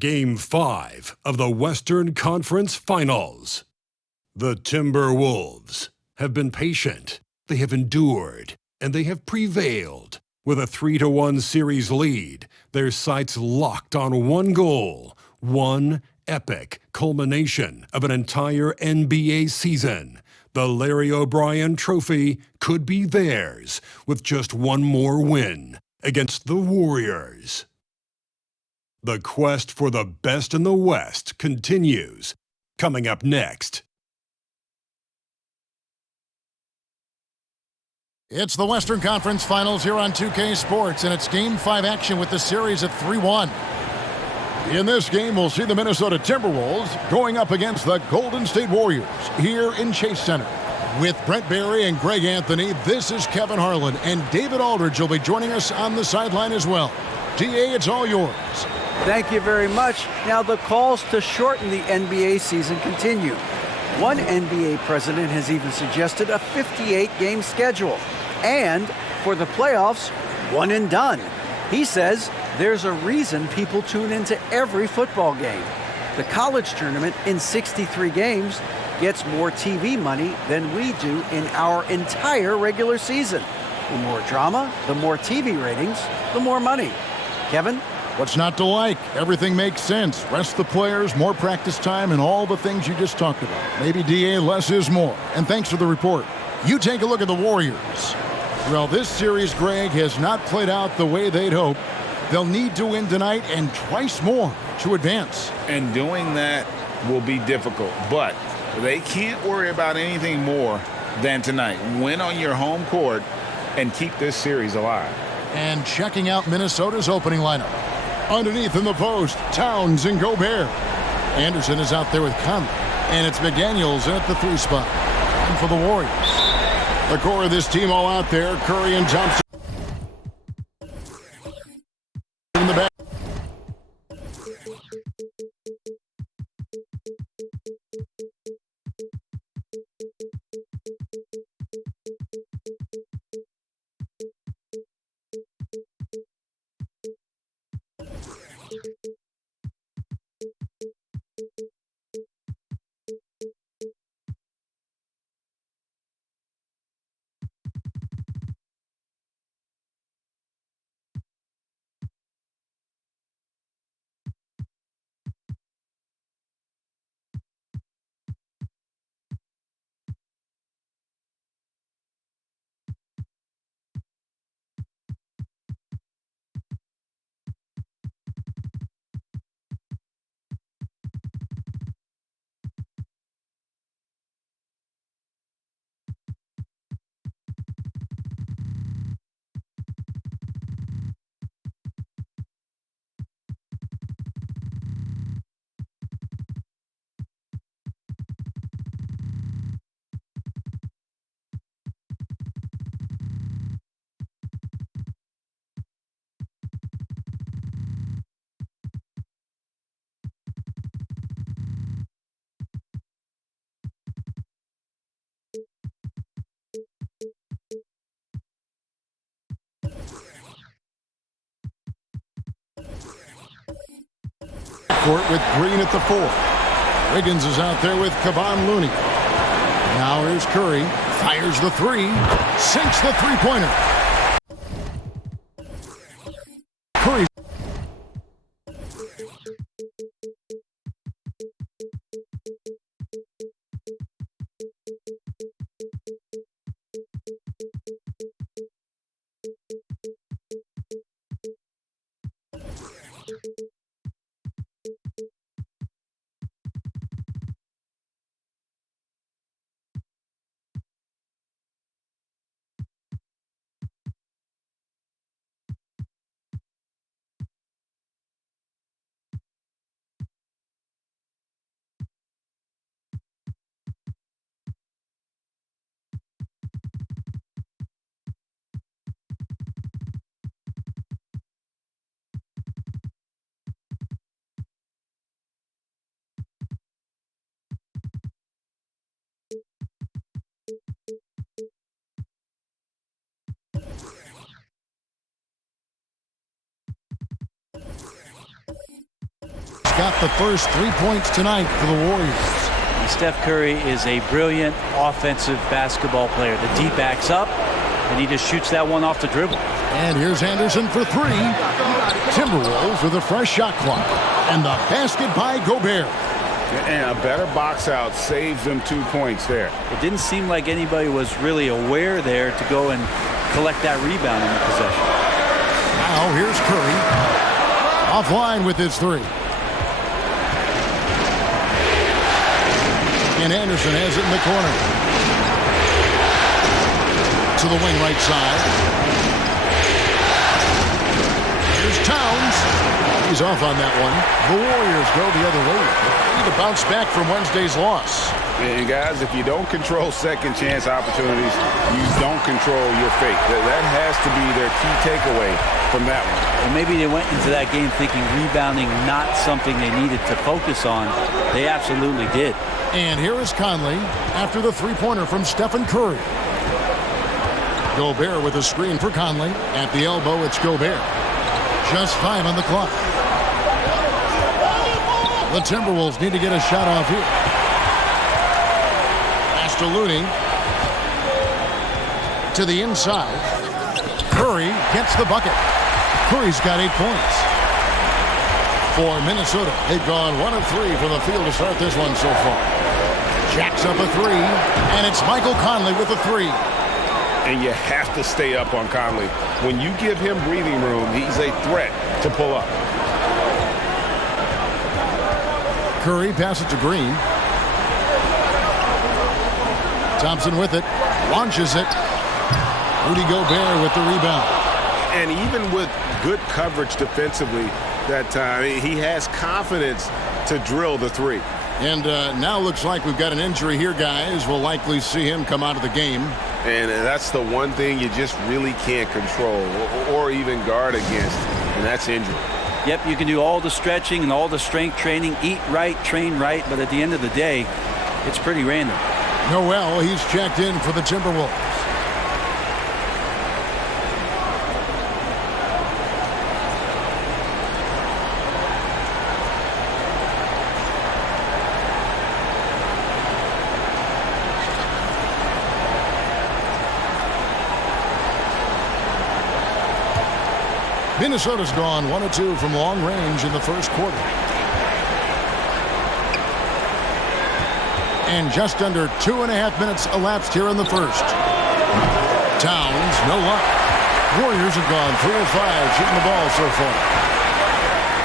Game 5 of the Western Conference Finals. The Timberwolves have been patient, they have endured, and they have prevailed. With a 3-1 series lead, their sights locked on one goal, one epic culmination of an entire NBA season. The Larry O'Brien Trophy could be theirs with just one more win against the Warriors. The quest for the best in the West continues. Coming up next. It's the Western Conference Finals here on 2K Sports, and it's Game 5 action with the series at 3-1. In this game, we'll see the Minnesota Timberwolves going up against the Golden State Warriors here in Chase Center. With Brent Barry and Greg Anthony, this is Kevin Harlan, and David Aldridge will be joining us on the sideline as well. DA, it's all yours. Thank you very much. Now the calls to shorten the NBA season continue. One NBA president has even suggested a 58-game schedule. And for the playoffs, one and done. He says there's a reason people tune into every football game. The college tournament in 63 games gets more TV money than we do in our entire regular season. The more drama, the more TV ratings, the more money. Kevin? What's not to like? Everything makes sense. Rest the players, more practice time, and all the things you just talked about. Maybe, DA, less is more. And thanks for the report. You take a look at the Warriors. Well, this series, Greg, has not played out the way they'd hoped. They'll need to win tonight and twice more to advance. And doing that will be difficult, but they can't worry about anything more than tonight. Win on your home court and keep this series alive. And checking out Minnesota's opening lineup. Underneath in the post, Towns and Gobert. Anderson is out there with Conley. And it's McDaniels at the 3 spot. And for the Warriors. The core of this team all out there, Curry and Thompson. In the back. Court with Green at the 4. Wiggins is out there with Kevon Looney. Now here's Curry. Fires the 3. Sinks the three-pointer. Curry. got the first 3 points tonight for the Warriors. Steph Curry is a brilliant offensive basketball player. The D backs up, and he just shoots that one off the dribble. And here's Anderson for three. Timberwolves with a fresh shot clock. And the basket by Gobert. And a better box out saves them 2 points there. It didn't seem like anybody was really aware there to go and collect that rebound in the possession. Now here's Curry. Offline with his three. And Anderson has it in the corner. To the wing right side. Here's Towns. He's off on that one. The Warriors go the other way. They need to bounce back from Wednesday's loss. And guys, if you don't control second chance opportunities, you don't control your fate. That has to be their key takeaway from that one. Well, maybe they went into that game thinking rebounding not something they needed to focus on. They absolutely did. And here is Conley after the three-pointer from Stephen Curry. Gobert with a screen for Conley. At the elbow, it's Gobert. Just 5 on the clock. The Timberwolves need to get a shot off here. Pass to Looney. To the inside. Curry gets the bucket. Curry's got 8 points. For Minnesota, they've gone 1 of 3 from the field to start this one so far. Jacks up a three, and it's Michael Conley with a three. And you have to stay up on Conley. When you give him breathing room, he's a threat to pull up. Curry passes to Green. Thompson with it. Launches it. Rudy Gobert with the rebound. And even with good coverage defensively that time, he has confidence to drill the three. And now looks like we've got an injury here, guys. We'll likely see him come out of the game. And that's the one thing you just really can't control or even guard against, and that's injury. Yep, you can do all the stretching and all the strength training, eat right, train right, but at the end of the day, it's pretty random. Noel, he's checked in for the Timberwolves. Minnesota's gone 1 of 2 from long range in the first quarter. And just under 2.5 minutes elapsed here in the first. Towns, no luck. Warriors have gone 3 of 5 shooting the ball so far.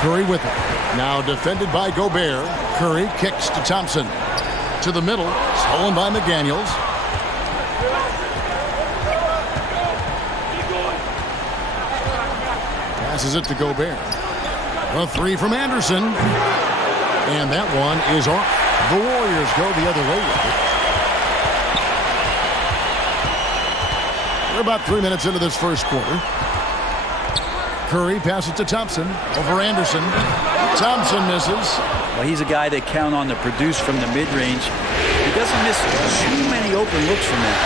Curry with it. Now defended by Gobert. Curry kicks to Thompson. To the middle. Stolen by McDaniels. Passes it to Gobert. A three from Anderson. And that one is off. The Warriors go the other way. We're about 3 minutes into this first quarter. Curry passes to Thompson. Over Anderson. Thompson misses. Well, he's a guy they count on to produce from the mid-range. He doesn't miss too many open looks from there.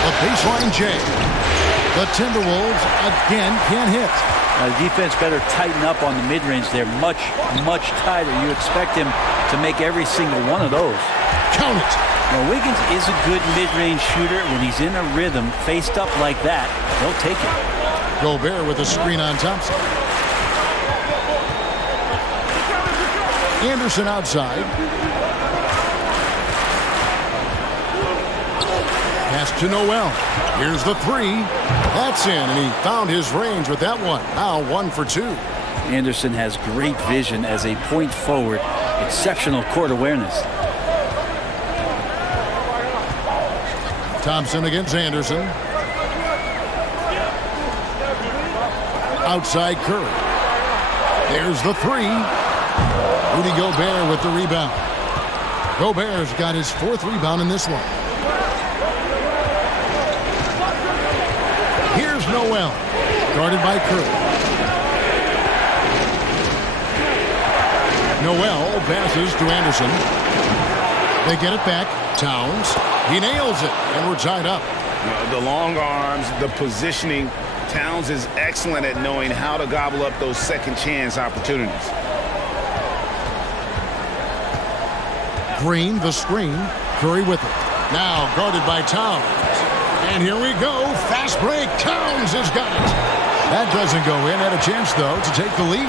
A baseline J. The Timberwolves again can't hit. Now, the defense better tighten up on the mid-range. They're much, much tighter. You expect him to make every single one of those. Count it. Now, Wiggins is a good mid-range shooter. When he's in a rhythm, faced up like that, he'll take it. Gobert with a screen on Thompson. Anderson outside. Pass to Noel. Here's the three. That's in, and he found his range with that one. Now 1 for 2. Anderson has great vision as a point forward. Exceptional court awareness. Thompson against Anderson. Outside Curry. There's the three. Rudy Gobert with the rebound. Gobert's got his 4th rebound in this one. Here's Noel, guarded by Curry. Noel passes to Anderson. They get it back. Towns. He nails it, and we're tied up. The long arms, the positioning. Towns is excellent at knowing how to gobble up those second chance opportunities. Green, the screen. Curry with it. Now guarded by Towns. And here we go. Fast break. Towns has got it. That doesn't go in. Had a chance, though, to take the lead.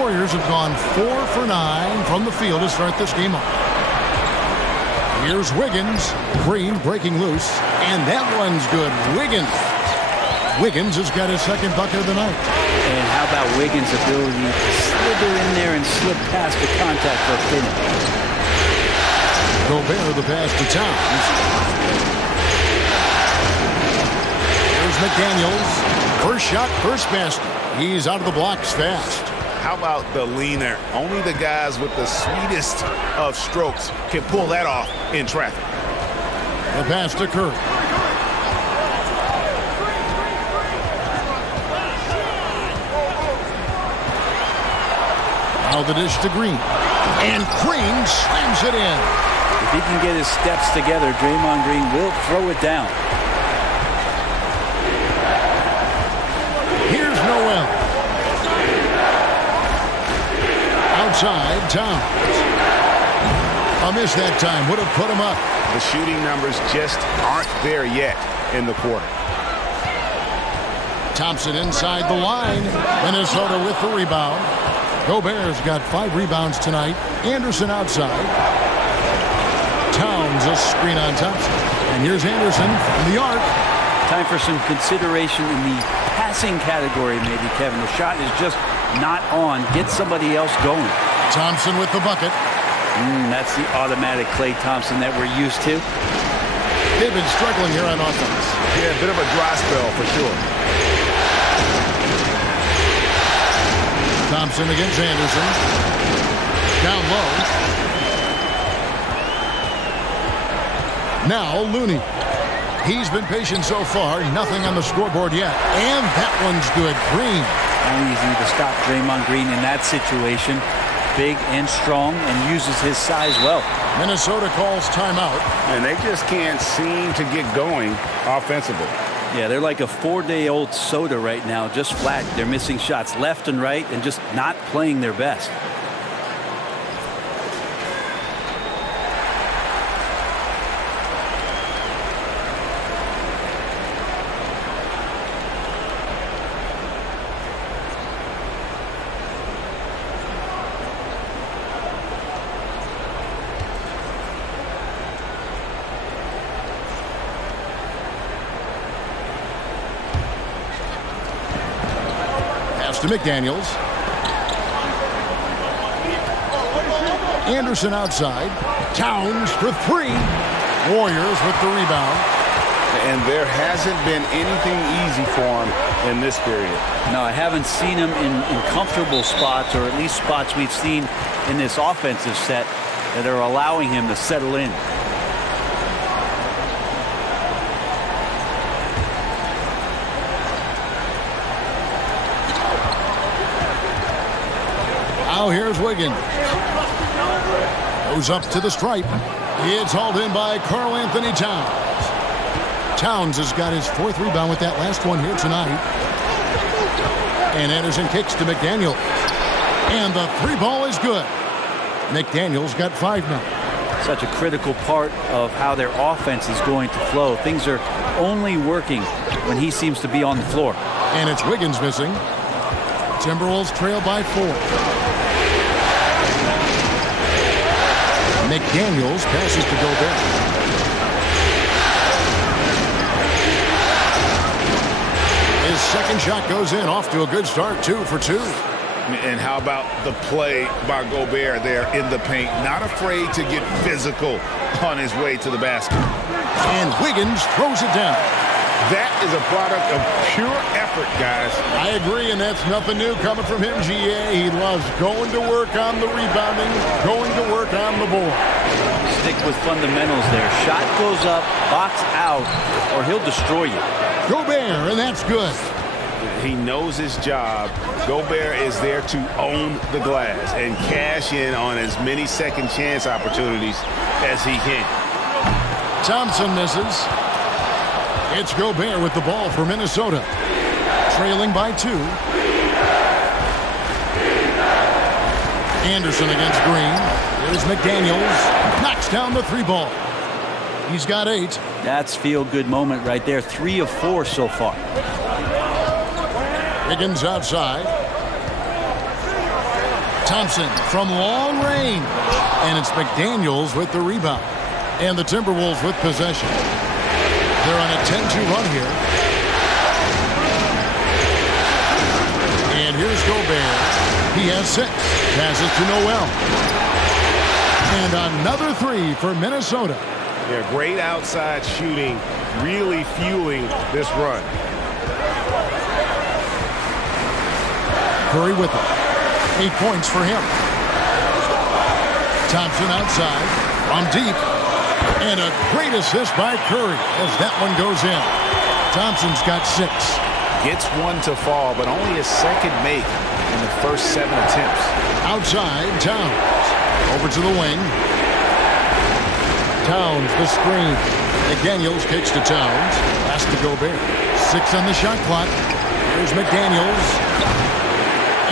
Warriors have gone 4 for 9 from the field to start this game off. Here's Wiggins. Green breaking loose. And that one's good. Wiggins has got his second bucket of the night. And how about Wiggins' ability to slither in there and slip past the contact for a finish? Gobert the pass to Towns. Here's McDaniels. First shot, first basket. He's out of the blocks fast. How about the leaner? Only the guys with the sweetest of strokes can pull that off in traffic. The pass to Curry. Now the dish to Green. And Green slams it in. If he can get his steps together, Draymond Green will throw it down. Here's Noel. Outside, Towns. A miss that time. Would have put him up. The shooting numbers just aren't there yet in the quarter. Thompson inside the line. Minnesota with the rebound. Gobert's got 5 rebounds tonight. Anderson outside. Towns a screen on Thompson. And here's Anderson from the arc. Time for some consideration in the passing category, maybe, Kevin. The shot is just not on. Get somebody else going. Thompson with the bucket. That's the automatic Klay Thompson that we're used to. They've been struggling here on offense. Yeah, a bit of a dry spell for sure. Thompson against Anderson. Down low. Now Looney. He's been patient so far. Nothing on the scoreboard yet. And that one's good. Green. Easy to stop Draymond Green in that situation. Big and strong and uses his size well. Minnesota calls timeout. And they just can't seem to get going offensively. Yeah, they're like a 4-day-old soda right now, just flat. They're missing shots left and right and just not playing their best. To McDaniels. Anderson outside. Towns for 3. Warriors with the rebound. And there hasn't been anything easy for him in this period. No, I haven't seen him in comfortable spots, or at least spots we've seen in this offensive set that are allowing him to settle in. Now here's Wiggins. Goes up to the stripe. It's hauled in by Karl Anthony Towns. Towns has got his 4th rebound with that last one here tonight. And Anderson kicks to McDaniel. And the 3 ball is good. McDaniel's got 5 now. Such a critical part of how their offense is going to flow. Things are only working when he seems to be on the floor. And it's Wiggins missing. Timberwolves trail by 4. McDaniels passes to Gobert. His second shot goes in, off to a good start, 2 for 2. And how about the play by Gobert there in the paint? Not afraid to get physical on his way to the basket. And Wiggins throws it down. That is a product of pure effort, guys. I agree, and that's nothing new coming from him, GA. He loves going to work on the rebounding, going to work on the board. Stick with fundamentals there. Shot goes up, box out, or he'll destroy you. Gobert, and that's good. He knows his job. Gobert is there to own the glass and cash in on as many second chance opportunities as he can. Thompson misses. It's Gobert with the ball for Minnesota. Trailing by 2. Anderson against Green. Here's McDaniels. Knocks down the 3-ball. He's got 8. That's feel-good moment right there. 3 of 4 so far. Wiggins outside. Thompson from long range. And it's McDaniels with the rebound. And the Timberwolves with possession. They're on a 10-2 run here. And here's Gobert. He has 6. Passes to Noel. And another 3 for Minnesota. Yeah, great outside shooting, really fueling this run. Curry with it. 8 points for him. Thompson outside. From deep. And a great assist by Curry as that one goes in. Thompson's got 6. Gets one to fall, but only a second make in the first 7 attempts. Outside, Towns. Over to the wing. Towns, the screen. McDaniels kicks to Towns. Pass to Gobert. 6 on the shot clock. Here's McDaniels.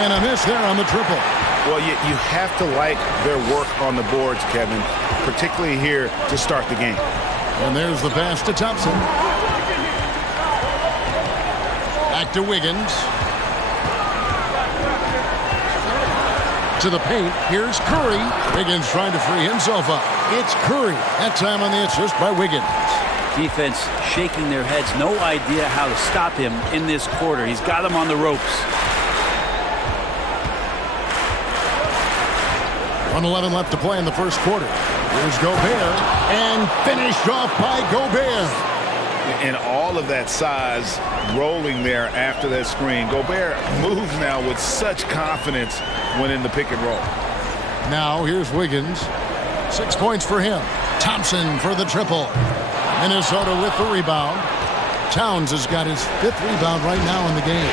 And a miss there on the triple. Well, you have to like their work on the boards, Kevin, particularly here to start the game. And there's the pass to Thompson. Back to Wiggins. To the paint. Here's Curry. Wiggins trying to free himself up. It's Curry. That time on the assist by Wiggins. Defense shaking their heads. No idea how to stop him in this quarter. He's got him on the ropes. 1:11 left to play in the first quarter. Here's Gobert. And finished off by Gobert. And all of that size rolling there after that screen. Gobert moves now with such confidence when in the pick and roll. Now here's Wiggins. 6 points for him. Thompson for the triple. Minnesota with the rebound. Towns has got his 5th rebound right now in the game.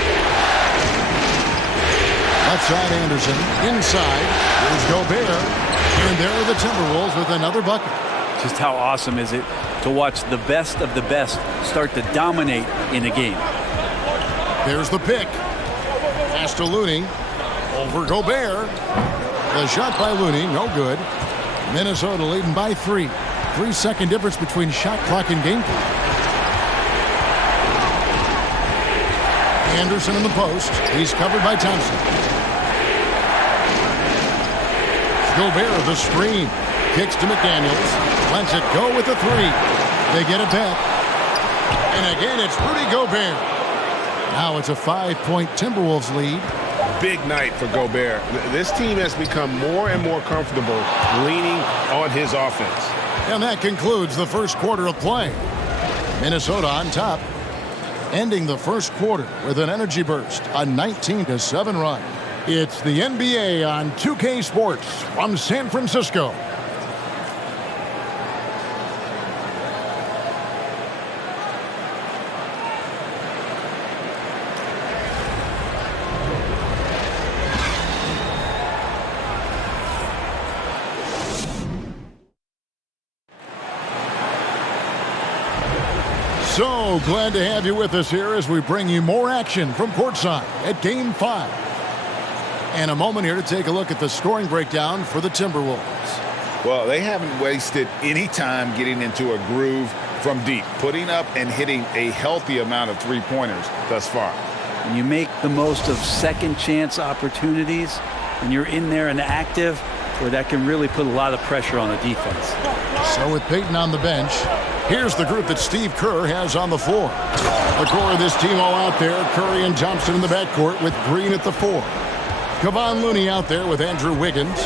Left side Anderson. Inside. Here's Gobert. And there are the Timberwolves with another bucket. Just how awesome is it to watch the best of the best start to dominate in a game. There's the pick. Pass to Looney. Over Gobert. The shot by Looney, no good. Minnesota leading by 3. 3-second difference between shot clock and game clock. Anderson in the post. He's covered by Thompson. Gobert, the screen. Kicks to McDaniels. Lets it go with the 3. They get it back. And again, it's Rudy Gobert. Now it's a 5-point Timberwolves lead. Big night for Gobert. This team has become more and more comfortable leaning on his offense. And that concludes the first quarter of play. Minnesota on top, ending the first quarter with an energy burst, a 19-7 run. It's the NBA on 2K Sports from San Francisco. So glad to have you with us here as we bring you more action from courtside at Game 5. And a moment here to take a look at the scoring breakdown for the Timberwolves. Well, they haven't wasted any time getting into a groove from deep, putting up and hitting a healthy amount of 3-pointers thus far. When you make the most of second chance opportunities and you're in there and active, where that can really put a lot of pressure on the defense. So with Peyton on the bench, here's the group that Steve Kerr has on the floor. The core of this team all out there. Curry and Thompson in the backcourt with Green at the 4. Kevon Looney out there with Andrew Wiggins.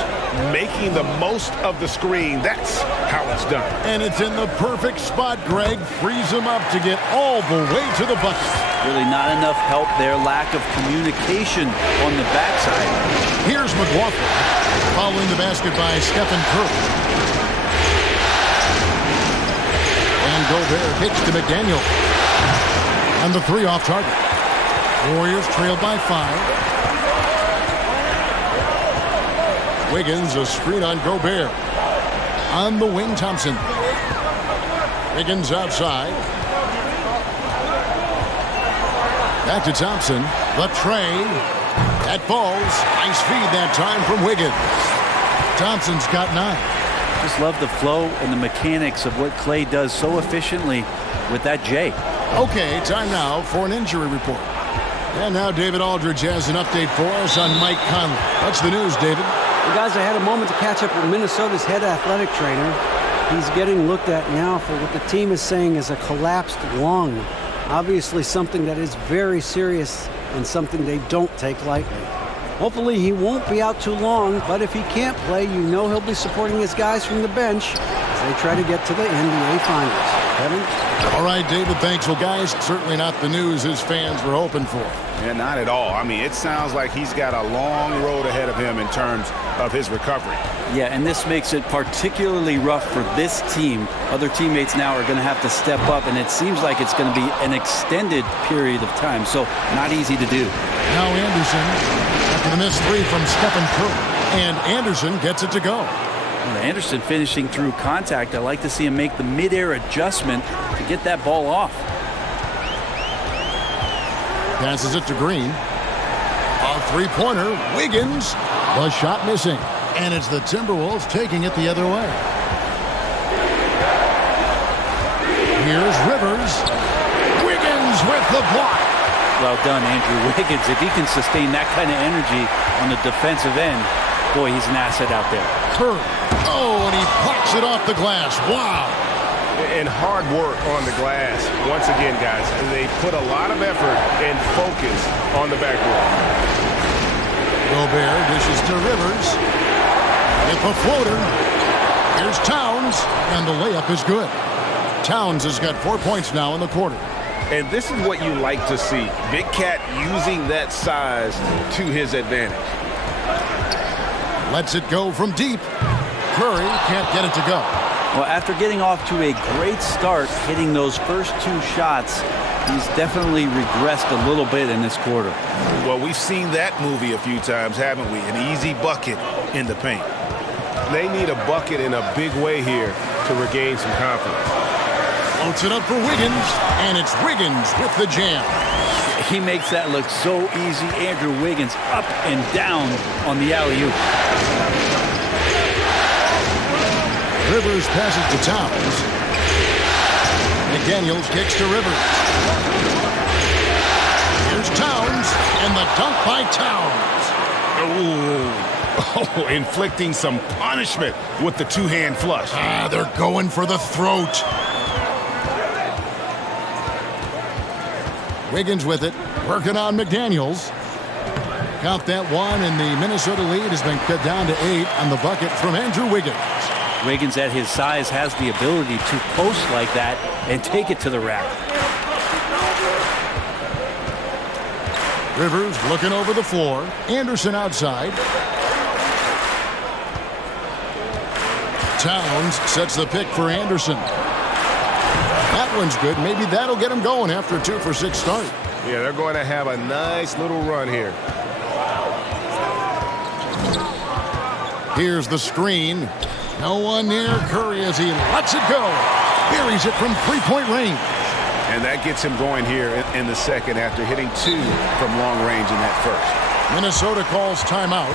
Making the most of the screen. That's how it's done. And it's in the perfect spot. Greg frees him up to get all the way to the bucket. Really not enough help there. Lack of communication on the backside. Here's McLaughlin following the basket by Stephen Curry. And Gobert kicks to McDaniel. And the 3 off target. Warriors trailed by 5. Wiggins, a screen on Gobert. On the wing, Thompson. Wiggins outside. Back to Thompson. The tray. That falls. Nice feed that time from Wiggins. Thompson's got 9. Just love the flow and the mechanics of what Klay does so efficiently with that J. Okay, time now for an injury report. And now David Aldridge has an update for us on Mike Conley. What's the news, David? Well, guys, I had a moment to catch up with Minnesota's head athletic trainer. He's getting looked at now for what the team is saying is a collapsed lung. Obviously something that is very serious and something they don't take lightly. Hopefully he won't be out too long, but if he can't play, you know he'll be supporting his guys from the bench as they try to get to the NBA Finals. Kevin? All right, David, thanks. Well, guys, certainly not the news his fans were hoping for. Yeah, not at all. I mean, it sounds like he's got a long road ahead of him in terms of his recovery. Yeah, and this makes it particularly rough for this team. Other teammates now are going to have to step up, and it seems like it's going to be an extended period of time, so not easy to do. Now Anderson, after the missed three from Stephen Curry, and Anderson gets it to go. Well, Anderson finishing through contact. I like to see him make the mid-air adjustment to get that ball off. Passes it to Green. A three-pointer. Wiggins. The shot missing. And it's the Timberwolves taking it the other way. Here's Rivers. Wiggins with the block. Well done, Andrew Wiggins. If he can sustain that kind of energy on the defensive end, boy, he's an asset out there. Curry. Oh, and he pops it off the glass. Wow. And hard work on the glass. Once again, guys, they put a lot of effort and focus on the backboard. Gobert dishes to Rivers. With a floater. Here's Towns, and the layup is good. Towns has got 4 points now in the quarter. And this is what you like to see. Big Cat using that size to his advantage. Lets it go from deep. Curry can't get it to go. Well, after getting off to a great start, hitting those first two shots, he's definitely regressed a little bit in this quarter. Well, we've seen that movie a few times, haven't we? An easy bucket in the paint. They need a bucket in a big way here to regain some confidence. Floats it up for Wiggins, and it's Wiggins with the jam. He makes that look so easy. Andrew Wiggins up and down on the alley-oop. Rivers passes to Towns. McDaniels kicks to Rivers. Here's Towns, and the dunk by Towns. Oh, inflicting some punishment with the two-hand flush. They're going for the throat. Wiggins with it, working on McDaniels. Count that one, and the Minnesota lead has been cut down to 8 on the bucket from Andrew Wiggins. Wiggins at his size has the ability to post like that and take it to the rack. Rivers looking over the floor. Anderson outside. Towns sets the pick for Anderson. That one's good. Maybe that'll get him going after a 2-for-6 start. Yeah, they're going to have a nice little run here. Here's the screen. No one near Curry as he lets it go. Buries it from three-point range. And that gets him going here in the second after hitting 2 from long range in that first. Minnesota calls timeout.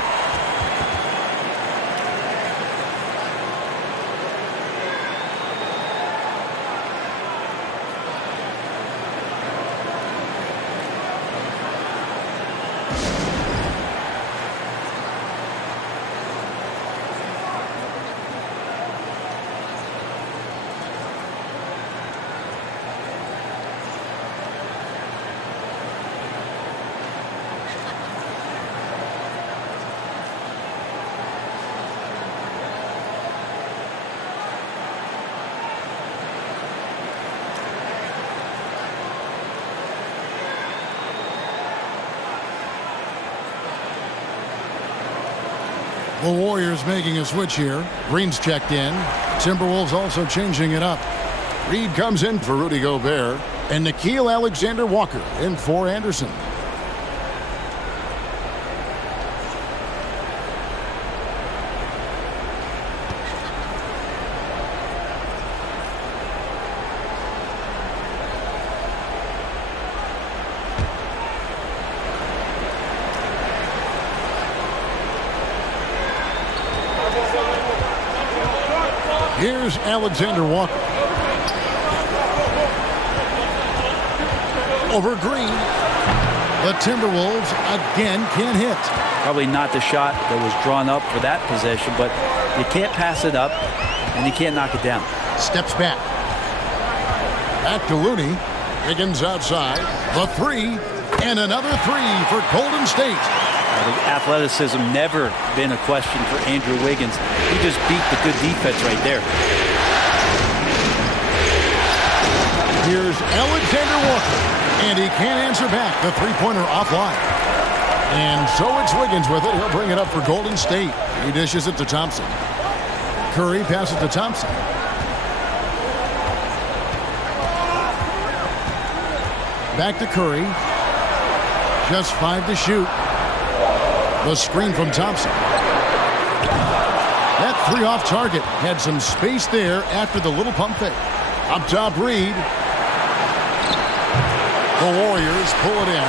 The Warriors making a switch here. Green's checked in. Timberwolves also changing it up. Reed comes in for Rudy Gobert. And Nickeil Alexander-Walker in for Anderson. Here's Alexander Walker. Over Green. The Timberwolves again can't hit. Probably not the shot that was drawn up for that possession, but you can't pass it up, and you can't knock it down. Steps back. Back to Looney. Higgins outside. The three. And another three for Golden State. The athleticism never been a question for Andrew Wiggins. He just beat the good defense right there. Here's Alexander Walker. And he can't answer back. The three-pointer offline. And so it's Wiggins with it. He'll bring it up for Golden State. He dishes it to Thompson. Curry passes to Thompson. Back to Curry. Just 5 to shoot. The screen from Thompson. That three off target. Had some space there after the little pump fake. Up top, Reed. The Warriors pull it in.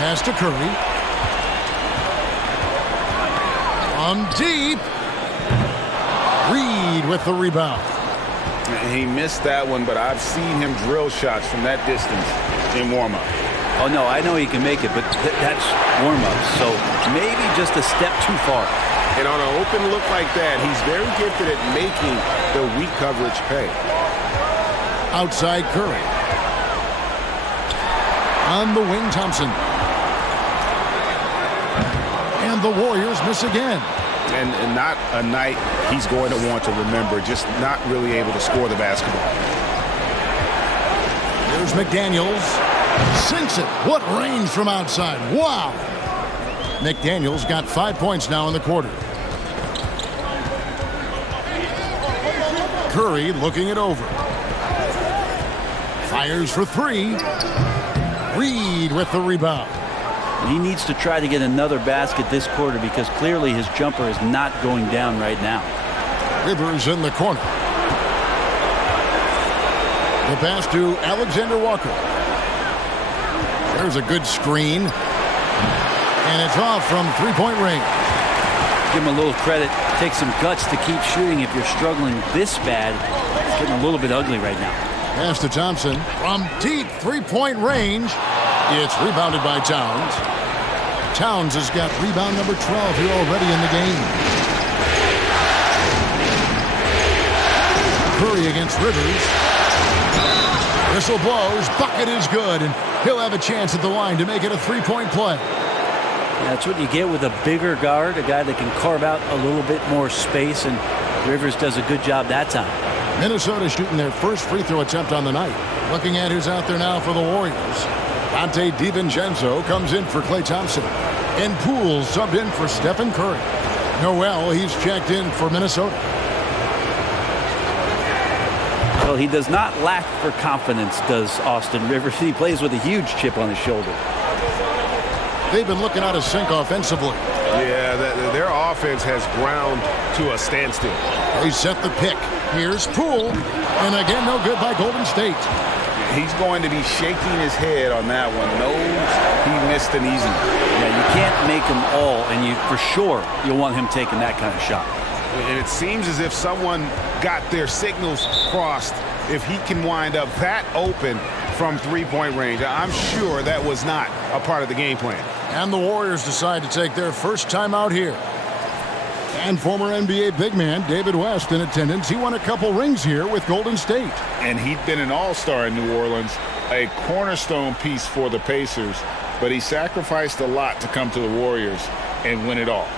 Pass to Curry. From deep. Reed with the rebound. He missed that one, but I've seen him drill shots from that distance in warm-up. Oh, no, I know he can make it, but that's warm-up, so maybe just a step too far. And on an open look like that, he's very gifted at making the weak coverage pay. Outside Curry. On the wing, Thompson. And the Warriors miss again. And not a night he's going to want to remember, just not really able to score the basketball. Here's McDaniels. Sinks it. What range from outside. Wow. McDaniels got 5 points now in the quarter. Curry looking it over. Fires for three. Reed with the rebound. He needs to try to get another basket this quarter because clearly his jumper is not going down right now. Rivers in the corner. The pass to Alexander Walker. There's a good screen. And it's off from three-point range. Give him a little credit. Take some guts to keep shooting if you're struggling this bad. It's getting a little bit ugly right now. Pass to Thompson. From deep three-point range. It's rebounded by Towns. Towns has got rebound number 12 here already in the game. Curry against Rivers. Whistle blows. Bucket is good. And he'll have a chance at the line to make it a three-point play. That's what you get with a bigger guard, a guy that can carve out a little bit more space, and Rivers does a good job that time. Minnesota shooting their first free throw attempt on the night. Looking at who's out there now for the Warriors. Dante DiVincenzo comes in for Klay Thompson. And Poole subbed in for Stephen Curry. Noel, he's checked in for Minnesota. Well, he does not lack for confidence, does Austin Rivers. He plays with a huge chip on his shoulder. They've been looking out of sync offensively. Yeah, their offense has ground to a standstill. They set the pick. Here's Poole. And again, no good by Golden State. He's going to be shaking his head on that one. Knows he missed an easy one. Yeah, you can't make them all, and you for sure you'll want him taking that kind of shot. And it seems as if someone got their signals crossed. If he can wind up that open from three-point range, I'm sure that was not a part of the game plan. And the Warriors decide to take their first time out here. And former NBA big man David West in attendance. He won a couple rings here with Golden State. And he'd been an all-star in New Orleans, a cornerstone piece for the Pacers, but he sacrificed a lot to come to the Warriors and win it all.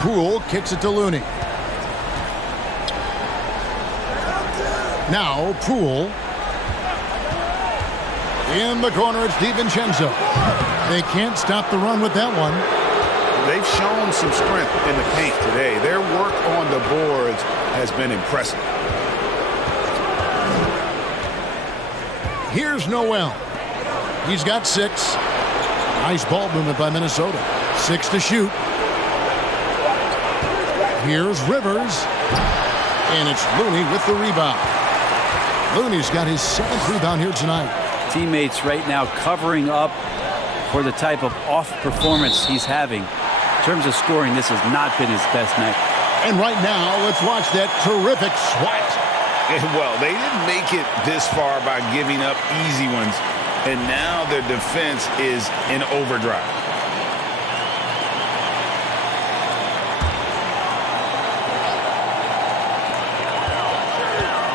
Poole kicks it to Looney. Now Poole. In the corner, it's DiVincenzo. They can't stop the run with that one. They've shown some strength in the paint today. Their work on the boards has been impressive. Here's Noel. He's got 6. Nice ball movement by Minnesota. 6 to shoot. Here's Rivers. And it's Looney with the rebound. Looney's got his 7th rebound here tonight. Teammates right now covering up for the type of off performance he's having. In terms of scoring, this has not been his best night. And right now, let's watch that terrific swat. Well, they didn't make it this far by giving up easy ones, and now their defense is in overdrive.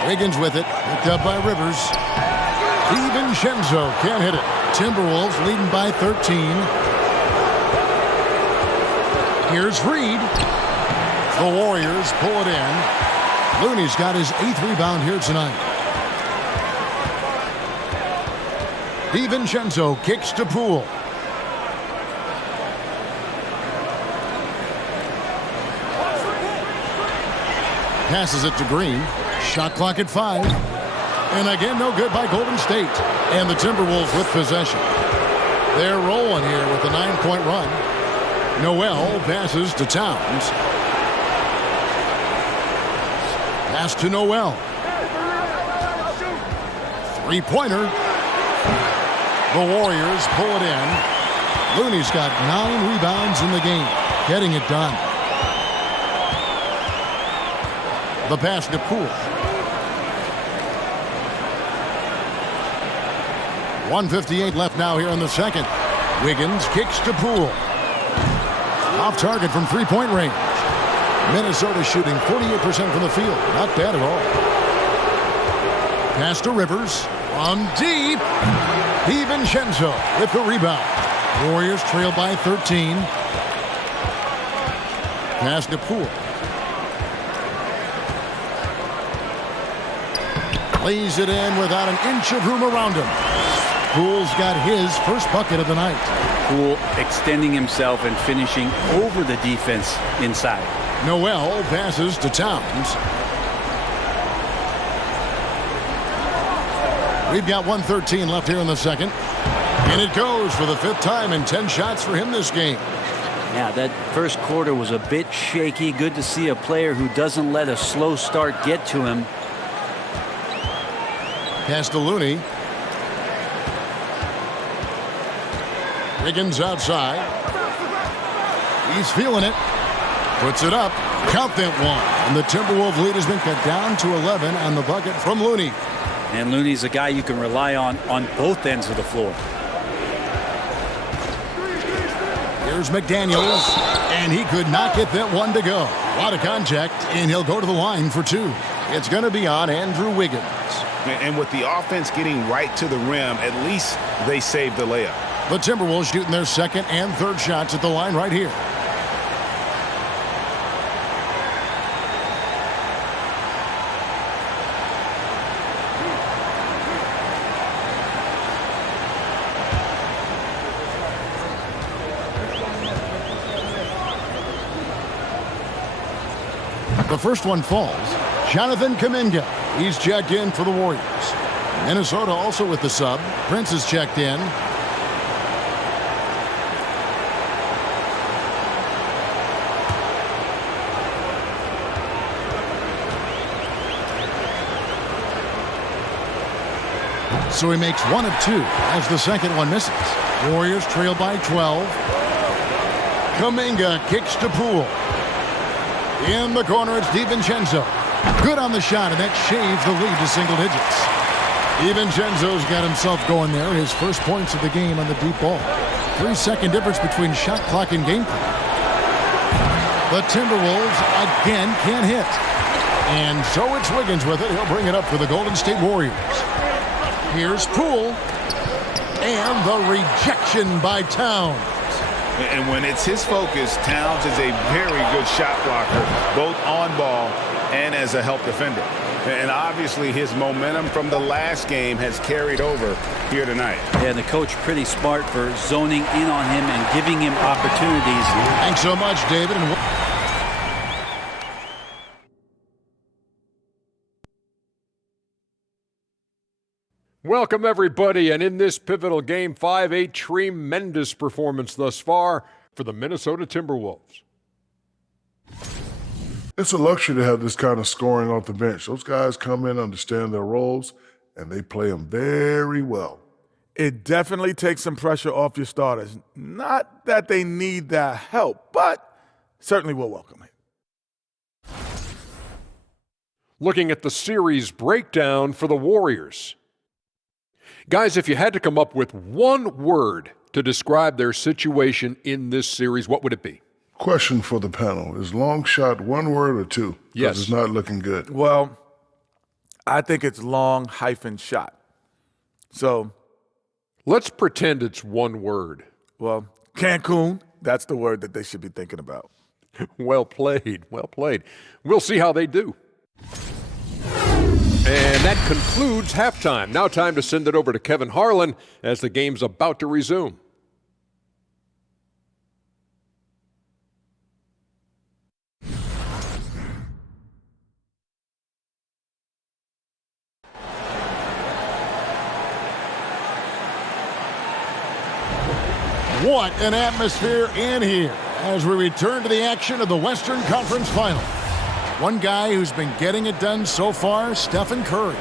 Wiggins with it, picked up by Rivers. DiVincenzo can't hit it. Timberwolves leading by 13. Here's Reed. The Warriors pull it in. Looney's got his 8th rebound here tonight. DiVincenzo kicks to Poole. Passes it to Green. Shot clock at 5. And again, no good by Golden State. And the Timberwolves with possession. They're rolling here with a 9-point run. Noel passes to Towns. Pass to Noel. Three-pointer. The Warriors pull it in. Looney's got 9 rebounds in the game. Getting it done. The pass to Poole. 1:58 left now here in the second. Wiggins kicks to Poole. Off target from three-point range. Minnesota shooting 48% from the field. Not bad at all. Pass to Rivers. From deep. DiVincenzo with the rebound. Warriors trail by 13. Pass to Poole. Lays it in without an inch of room around him. Poole's got his first bucket of the night. Poole extending himself and finishing over the defense inside. Noel passes to Towns. We've got 1:13 left here in the second. And it goes for the 5th time and 10 shots for him this game. Yeah, that first quarter was a bit shaky. Good to see a player who doesn't let a slow start get to him. Pass to Looney. Wiggins outside. He's feeling it. Puts it up. Count that one. And the Timberwolves lead has been cut down to 11 on the bucket from Looney. And Looney's a guy you can rely on both ends of the floor. Here's McDaniels. And he could not get that one to go. A lot of contact, and he'll go to the line for 2. It's going to be on Andrew Wiggins. And with the offense getting right to the rim, at least they saved the layup. The Timberwolves shooting their 2nd and 3rd shots at the line right here. The first one falls. Jonathan Kuminga. He's checked in for the Warriors. Minnesota also with the sub. Prince is checked in. So he makes 1 of 2 as the second one misses. Warriors trail by 12. Kuminga kicks to Poole. In the corner, it's DiVincenzo. Good on the shot, and that shaves the lead to single digits. DiVincenzo's got himself going there. His first points of the game on the deep ball. 3-second difference between shot clock and game clock. The Timberwolves again can't hit. And so it's Wiggins with it. He'll bring it up for the Golden State Warriors. Here's Poole. And the rejection by Towns. And when it's his focus, Towns is a very good shot blocker, both on ball and as a help defender. And obviously his momentum from the last game has carried over here tonight. Yeah, the coach pretty smart for zoning in on him and giving him opportunities. Thanks so much, David. Welcome, everybody, and in this pivotal Game 5, a tremendous performance thus far for the Minnesota Timberwolves. It's a luxury to have this kind of scoring off the bench. Those guys come in, understand their roles, and they play them very well. It definitely takes some pressure off your starters. Not that they need that help, but certainly will welcome it. Looking at the series breakdown for the Warriors. Guys, if you had to come up with one word to describe their situation in this series, what would it be? Question for the panel. Is long shot one word or two? Yes. It's not looking good. Well, I think it's long-shot. So let's pretend it's one word. Well, Cancun, that's the word that they should be thinking about. Well played, well played. We'll see how they do. And that concludes halftime. Now time to send it over to Kevin Harlan as the game's about to resume. What an atmosphere in here as we return to the action of the Western Conference Final. One guy who's been getting it done so far, Stephen Curry.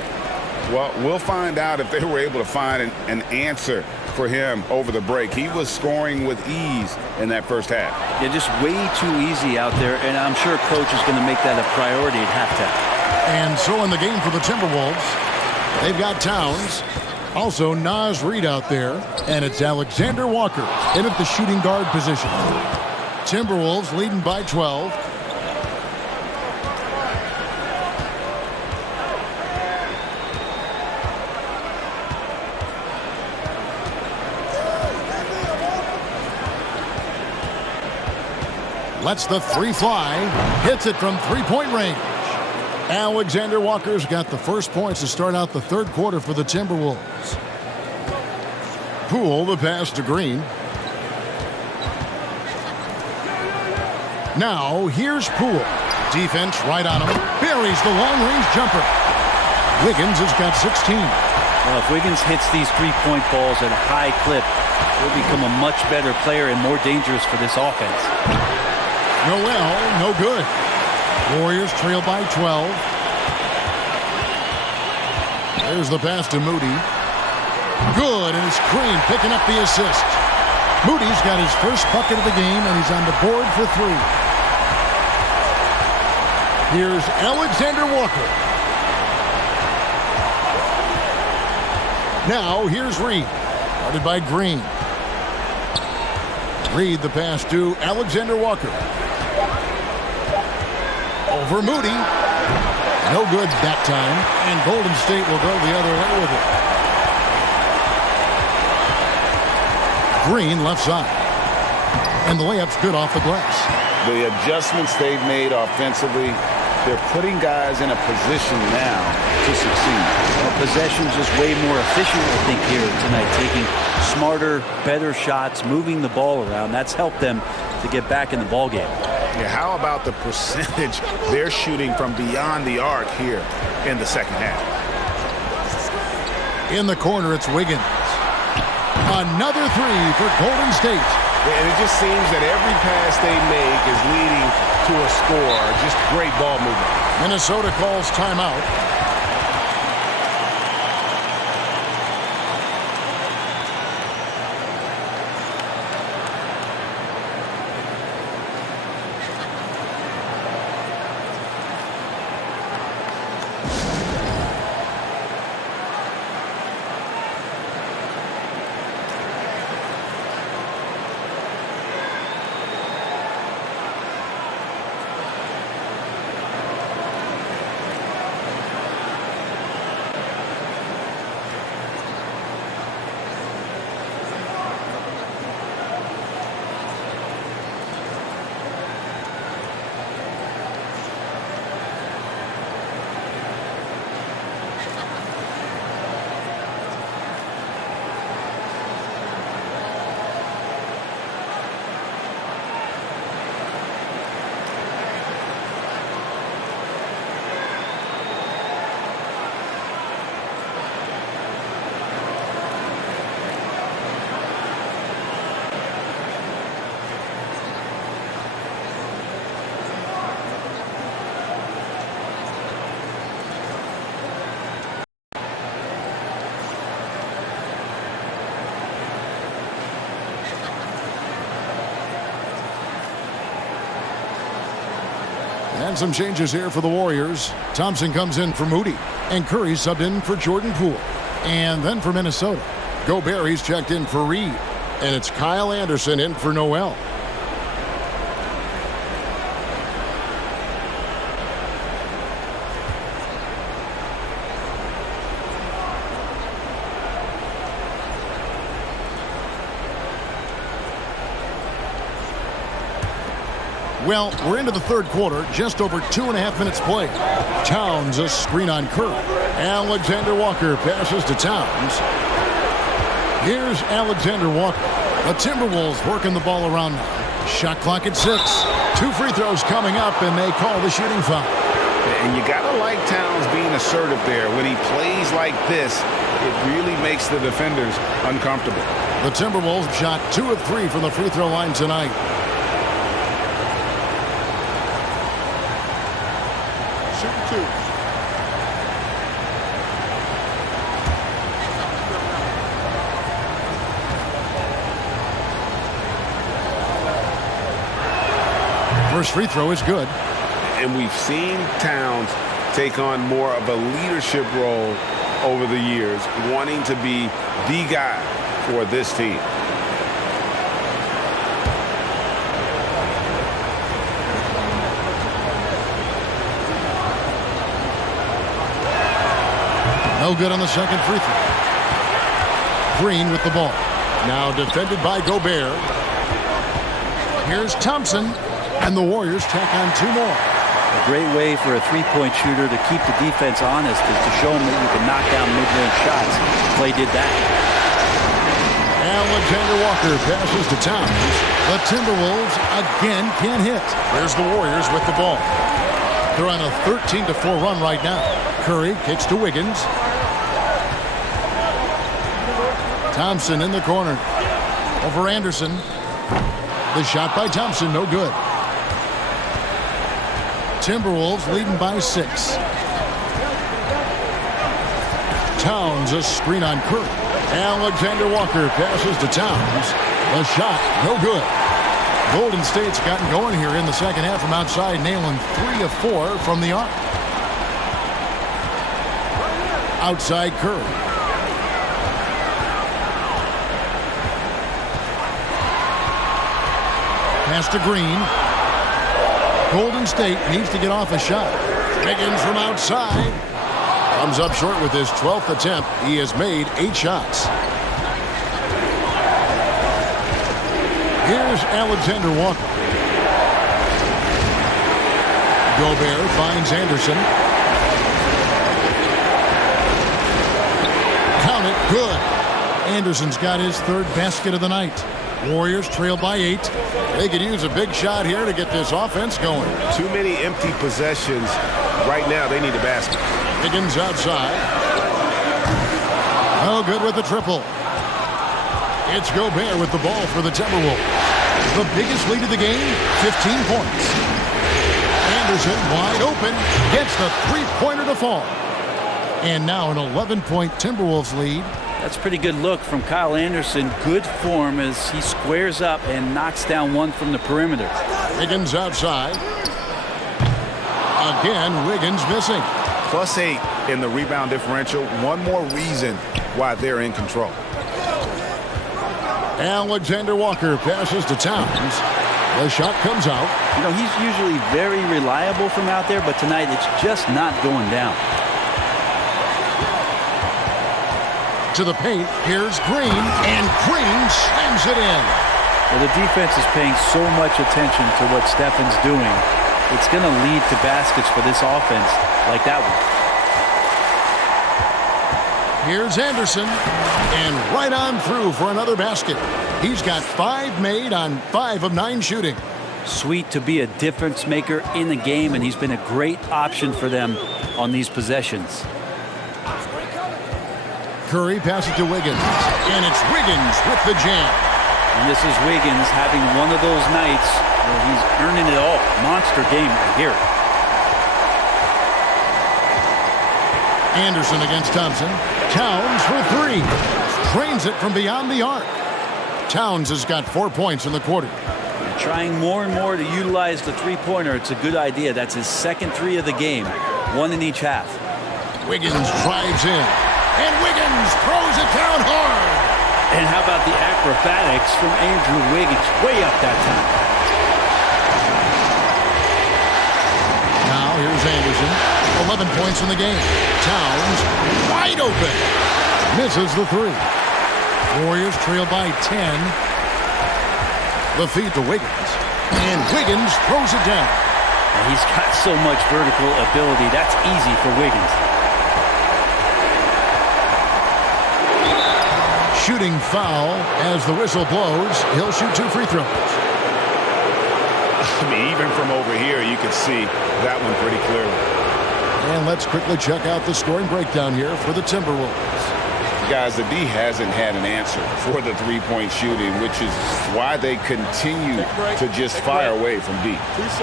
Well, we'll find out if they were able to find an answer for him over the break. He was scoring with ease in that first half. Yeah, just way too easy out there, and I'm sure coach is going to make that a priority at halftime. And so in the game for the Timberwolves, they've got Towns. Also, Naz Reid out there, and it's Alexander Walker in at the shooting guard position. Timberwolves leading by 12. Lets the three fly, hits it from three-point range. Alexander Walker's got the first points to start out the third quarter for the Timberwolves. Poole, the pass to Green. Now, here's Poole. Defense right on him. Buries the long-range jumper. Wiggins has got 16. Well, if Wiggins hits these three-point balls at a high clip, he'll become a much better player and more dangerous for this offense. Noel, no good. Warriors trail by 12. There's the pass to Moody. Good, and it's Green picking up the assist. Moody's got his first bucket of the game, and he's on the board for three. Here's Alexander Walker. Now, here's Reid. Guarded by Green. Reid the pass to Alexander Walker. Over Moody. No good that time. And Golden State will go the other way with it. Green left side. And the layup's good off the glass. The adjustments they've made offensively, they're putting guys in a position now to succeed. Well, possession's just way more efficient, I think, here tonight. Taking smarter, better shots, moving the ball around. That's helped them to get back in the ball game. Yeah, how about the percentage they're shooting from beyond the arc here in the second half? In the corner, it's Wiggins. Another three for Golden State. And it just seems that every pass they make is leading to a score. Just great ball movement. Minnesota calls timeout. And some changes here for the Warriors. Thompson comes in for Moody. And Curry subbed in for Jordan Poole. And then for Minnesota, Gobert, he's checked in for Reed. And it's Kyle Anderson in for Noel. Well, we're into the third quarter, just over 2.5 minutes played. Towns, a screen on Curry. Alexander Walker passes to Towns. Here's Alexander Walker. The Timberwolves working the ball around now. Shot clock at 6. 2 free throws coming up, and they call the shooting foul. And you got to like Towns being assertive there. When he plays like this, it really makes the defenders uncomfortable. The Timberwolves shot 2 of 3 from the free throw line tonight. First free throw is good. And we've seen Towns take on more of a leadership role over the years, wanting to be the guy for this team. No good on the second free throw. Green with the ball. Now defended by Gobert. Here's Thompson. And the Warriors tack on 2 more. A great way for a three-point shooter to keep the defense honest is to show them that you can knock down mid-range shots. Clay did that. Alexander Walker passes to Towns. The Timberwolves again can't hit. There's the Warriors with the ball. They're on a 13-4 run right now. Curry kicks to Wiggins. Thompson in the corner. Over Anderson. The shot by Thompson, no good. Timberwolves leading by 6. Towns, a screen on Curry. Alexander Walker passes to Towns. The shot, no good. Golden State's gotten going here in the second half from outside, nailing 3 of 4 from the arc. Outside Curry. Pass to Green. Golden State needs to get off a shot. Wiggins from outside. Comes up short with his 12th attempt. He has made 8 shots. Here's Alexander Walker. Gobert finds Anderson. Count it, good. Anderson's got his 3rd basket of the night. Warriors trail by 8. They could use a big shot here to get this offense going. Too many empty possessions. Right now, they need a basket. Higgins outside. Oh, good with the triple. It's Gobert with the ball for the Timberwolves. The biggest lead of the game, 15 points. Anderson wide open, gets the three-pointer to fall. And now an 11-point Timberwolves lead. That's a pretty good look from Kyle Anderson. Good form as he squares up and knocks down one from the perimeter. Wiggins outside. Again, Wiggins missing. +8 in the rebound differential. One more reason why they're in control. Alexander Walker passes to Towns. The shot comes out. You know, he's usually very reliable from out there, but tonight it's just not going down. To the paint, here's Green, and Green slams it in. Well, the defense is paying so much attention to what Stephen's doing. It's going to lead to baskets for this offense like that one. Here's Anderson, and right on through for another basket. He's got 5 made on 5 of 9 shooting. Sweet to be a difference maker in the game, and he's been a great option for them on these possessions. Curry passes to Wiggins, and it's Wiggins with the jam. And this is Wiggins having one of those nights where he's earning it all. Monster game right here. Anderson against Thompson. Towns for 3. Drains it from beyond the arc. Towns has got 4 points in the quarter. trying more and more to utilize the three-pointer. It's a good idea. That's his second three of the game, one in each half. Wiggins drives in, and Wiggins throws it down hard. And how about the acrobatics from Andrew Wiggins? Way up that time. Now here's Anderson. 11 points in the game. Towns wide open. Misses the three. Warriors trail by 10. The feed to Wiggins. And Wiggins throws it down. And he's got so much vertical ability. That's easy for Wiggins. Shooting foul as the whistle blows. He'll shoot 2 free throws. I mean, even from over here, you can see that one pretty clearly. And let's quickly check out the scoring breakdown here for the Timberwolves. Guys, the D hasn't had an answer for the three-point shooting, which is why they continue to just fire away from deep.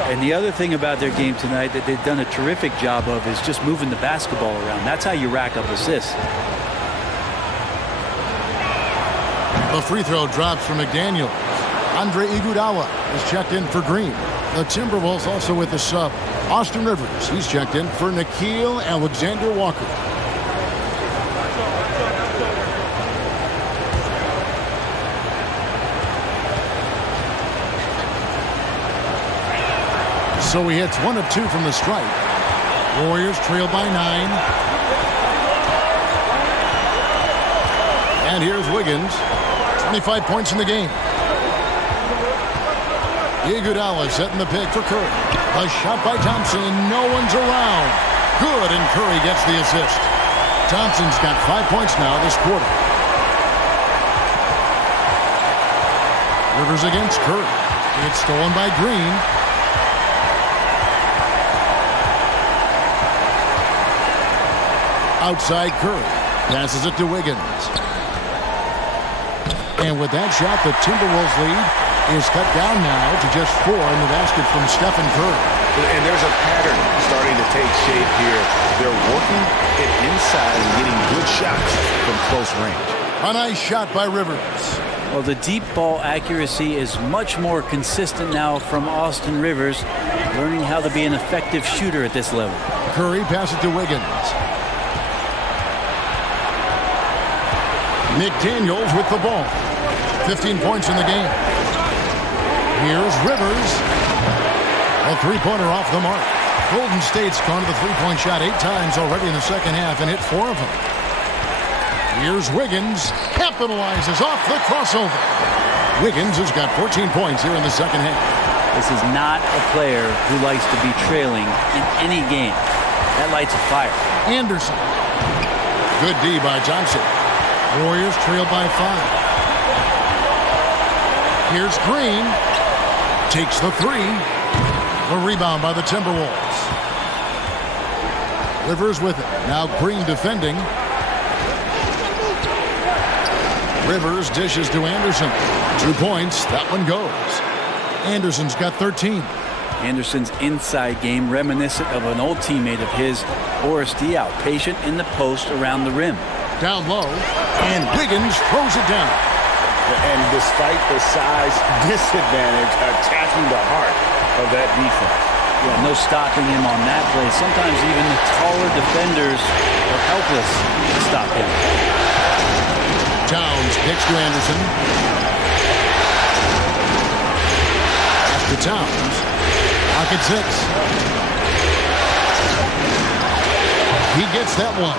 And the other thing about their game tonight that they've done a terrific job of is just moving the basketball around. That's how you rack up assists. The free throw drops for McDaniel. Andre Iguodala is checked in for Green. The Timberwolves also with the sub. Austin Rivers, he's checked in for Nickeil Alexander-Walker. So he hits 1 of 2 from the stripe. Warriors trail by 9. And here's Wiggins. 25 points in the game. Iguodala setting the pick for Curry. A shot by Thompson, and no one's around. Good, and Curry gets the assist. Thompson's got 5 points now this quarter. Rivers against Curry. It's stolen by Green. Outside Curry. Passes it to Wiggins. And with that shot, the Timberwolves lead is cut down now to just 4 in the basket from Stephen Curry. And there's a pattern starting to take shape here. They're working it inside and getting good shots from close range. A nice shot by Rivers. Well, the deep ball accuracy is much more consistent now from Austin Rivers, learning how to be an effective shooter at this level. Curry passes it to Wiggins. McDaniels with the ball. 15 points in the game. Here's Rivers. A three-pointer off the mark. Golden State's gone to the three-point shot 8 times already in the second half and hit 4 of them. Here's Wiggins. Capitalizes off the crossover. Wiggins has got 14 points here in the second half. This is not a player who likes to be trailing in any game. That lights a fire. Anderson. Good D by Thompson. Warriors trail by 5. Here's Green. Takes the 3. A rebound by the Timberwolves. Rivers with it. Now Green defending. Rivers dishes to Anderson. 2 points. That one goes. Anderson's got 13. Anderson's inside game reminiscent of an old teammate of his, Boris Diaw, patient in the post around the rim. Down low, and Wiggins throws it down. And despite the size disadvantage, attacking the heart of that defense. Yeah, no stopping him on that play. Sometimes even the taller defenders are helpless to stop him. Towns kicks to Anderson. After Towns. Pocket 6. He gets that one.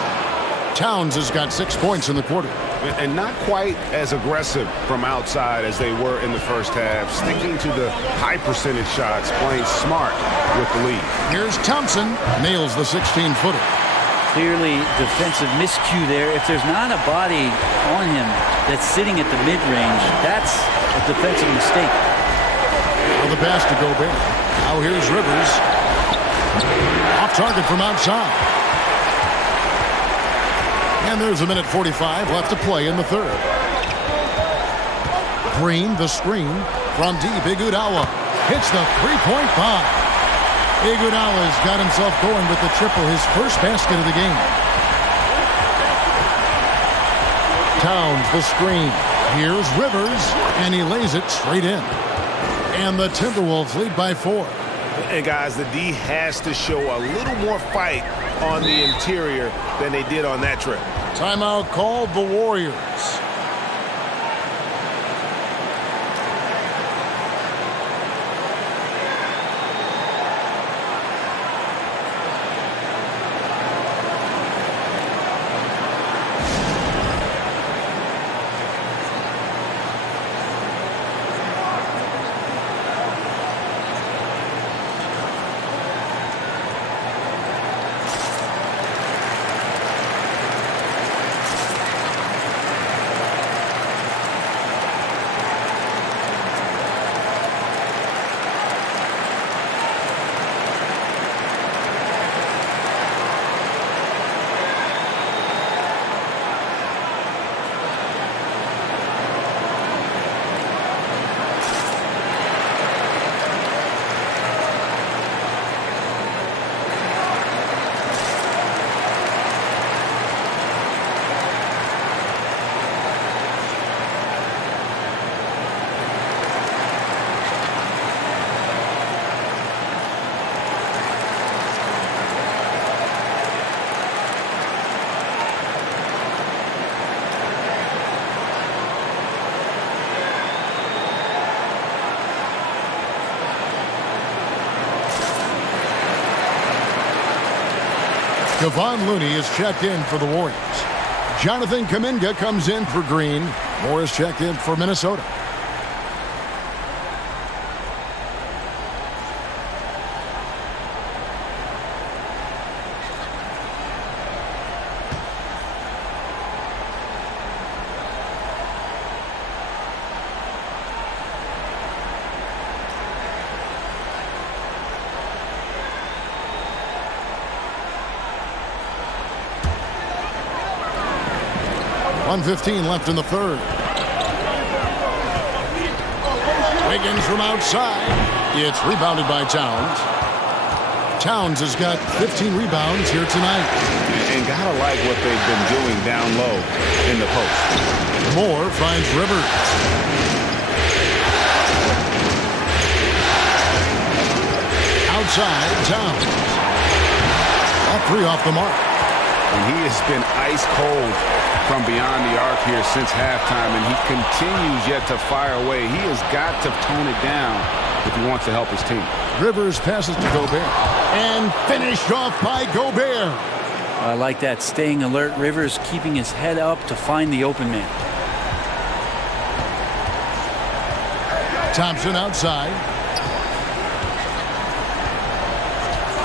Towns has got 6 points in the quarter. And not quite as aggressive from outside as they were in the first half. Sticking to the high percentage shots, playing smart with the lead. Here's Thompson. Nails the 16-footer. Clearly defensive miscue there. If there's not a body on him that's sitting at the mid-range, that's a defensive mistake. Well, the pass to Gobert. Now here's Rivers. Off target from outside. And there's a minute 45 left to play in the third. Green, the screen from deep. Iguodala hits the three-point bomb. Iguodala's got himself going with the triple, his first basket of the game. Towns, the screen. Here's Rivers, and he lays it straight in. And the Timberwolves lead by 4. And guys, the D has to show a little more fight on the interior than they did on that trip. Timeout called the Warriors. Kevon Looney is checked in for the Warriors. Jonathan Kuminga comes in for Green. Moore is checked in for Minnesota. .115 left in the third. Wiggins from outside. It's rebounded by Towns. Towns has got 15 rebounds here tonight. And gotta like what they've been doing down low in the post. Moore finds Rivers. Outside, Towns. All 3 off the mark. And he has been ice cold from beyond the arc here since halftime, and he continues yet to fire away. He has got to tone it down if he wants to help his team. Rivers passes to Gobert. And finished off by Gobert. I like that, staying alert. Rivers keeping his head up to find the open man. Thompson outside.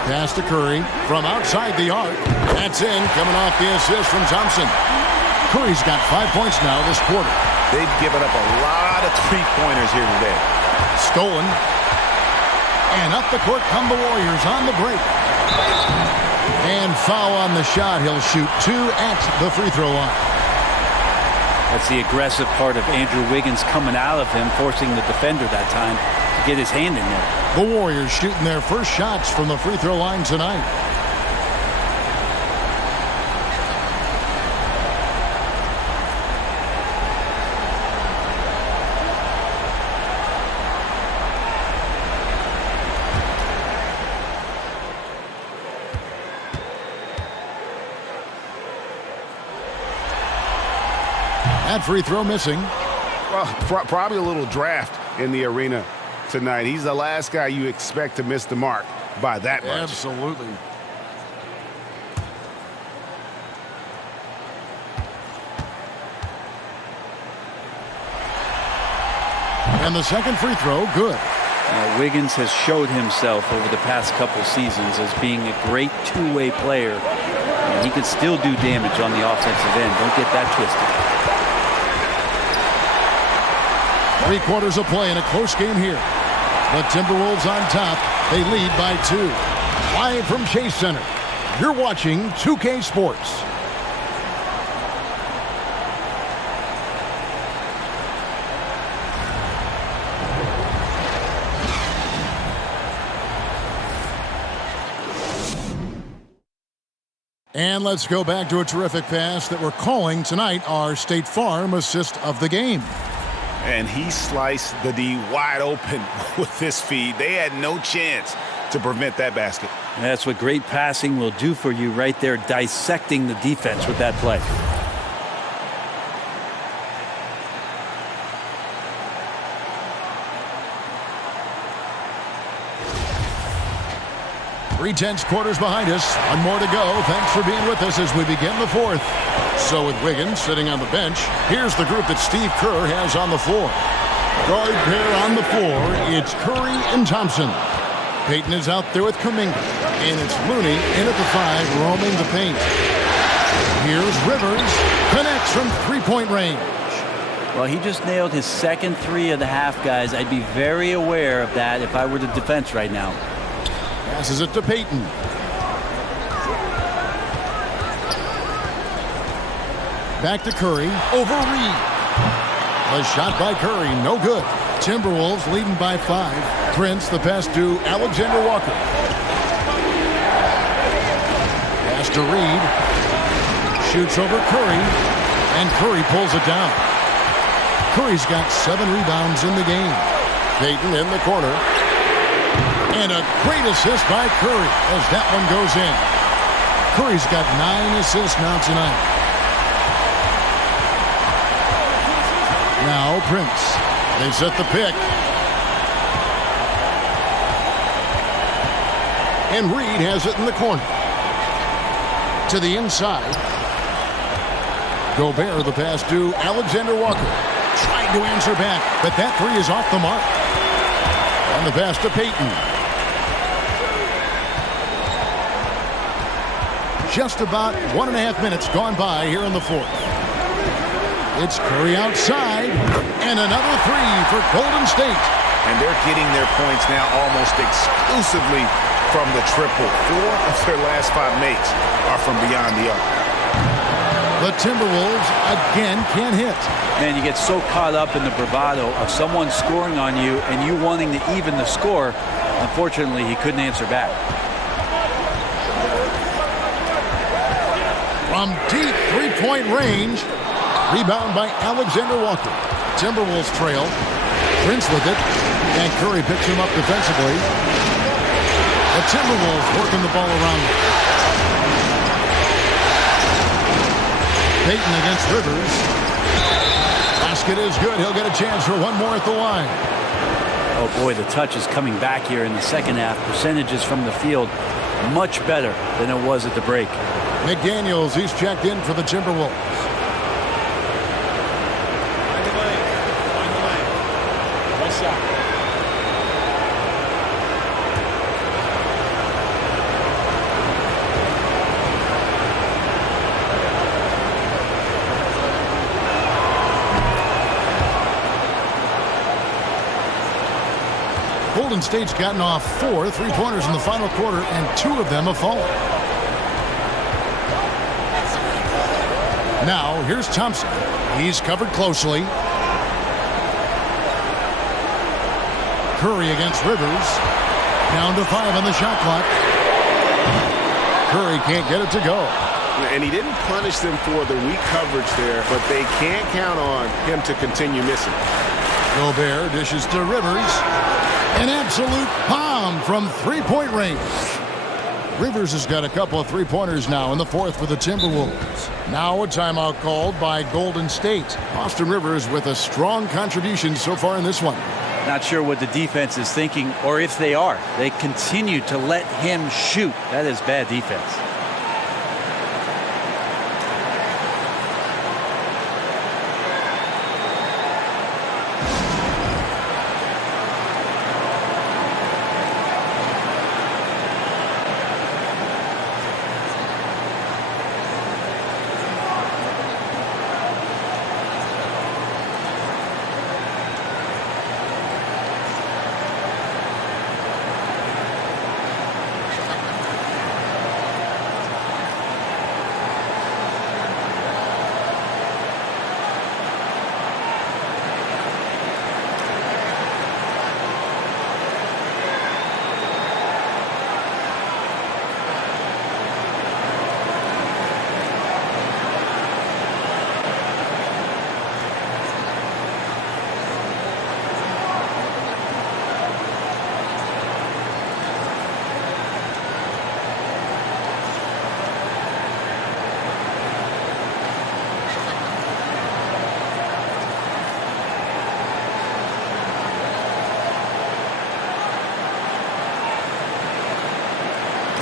Pass to Curry from outside the arc. That's in, coming off the assist from Thompson. Curry's got 5 points now this quarter. They've given up a lot of three-pointers here today. Stolen. And up the court come the Warriors on the break. And foul on the shot. He'll shoot 2 at the free throw line. That's the aggressive part of Andrew Wiggins coming out of him, forcing the defender that time to get his hand in there. The Warriors shooting their first shots from the free throw line tonight. That free throw missing. Well, probably a little draft in the arena tonight. He's the last guy you expect to miss the mark by that much. Absolutely. And the second free throw, good. Wiggins has showed himself over the past couple seasons as being a great two-way player. And he can still do damage on the offensive end. Don't get that twisted. 3 quarters of play in a close game here. The Timberwolves on top. They lead by 2. Live from Chase Center, you're watching 2K Sports. And let's go back to a terrific pass that we're calling tonight our State Farm assist of the game. And he sliced the D wide open with this feed. They had no chance to prevent that basket. That's what great passing will do for you right there, dissecting the defense with that play. Three-tenths quarters behind us. One more to go. Thanks for being with us as we begin the fourth. So with Wiggins sitting on the bench, here's the group that Steve Kerr has on the floor. Guard pair on the floor. It's Curry and Thompson. Payton is out there with Kuminga. And it's Looney in at the 5, roaming the paint. Here's Rivers. Connects from three-point range. Well, he just nailed his second three of the half, guys. I'd be very aware of that if I were the defense right now. Passes it to Payton. Back to Curry. Over Reed. A shot by Curry. No good. Timberwolves leading by 5. Prince, the pass to Alexander Walker. Pass to Reed. Shoots over Curry. And Curry pulls it down. Curry's got 7 rebounds in the game. Payton in the corner. And a great assist by Curry as that one goes in. Curry's got 9 assists now tonight. Now Prince. They set the pick. And Reed has it in the corner. To the inside. Gobert, the pass to Alexander Walker. Tried to answer back, but that three is off the mark. And the pass to Payton. Just about 1.5 minutes gone by here in the fourth. It's Curry outside, and another three for Golden State. And they're getting their points now almost exclusively from the triple. 4 of their last 5 makes are from beyond the arc. The Timberwolves again can't hit. Man, you get so caught up in the bravado of someone scoring on you and you wanting to even the score. Unfortunately, he couldn't answer back. From deep three-point range. Rebound by Alexander Walker. Timberwolves trail. Prince with it. And Curry picks him up defensively. The Timberwolves working the ball around. Payton against Rivers. Basket is good. He'll get a chance for one more at the line. Oh boy, the touch is coming back here in the second half. Percentages from the field much better than it was at the break. McDaniels, he's checked in for the Timberwolves. Golden State's gotten off 4 3-pointers in the final quarter, and 2 of them have fallen. Now, here's Thompson. He's covered closely. Curry against Rivers. Down to 5 on the shot clock. Curry can't get it to go. And he didn't punish them for the weak coverage there, but they can't count on him to continue missing. Gobert dishes to Rivers. An absolute bomb from three-point range. Rivers has got a couple of three-pointers now in the fourth for the Timberwolves. Now a timeout called by Golden State. Austin Rivers with a strong contribution so far in this one. Not sure what the defense is thinking, or if they are. They continue to let him shoot. That is bad defense.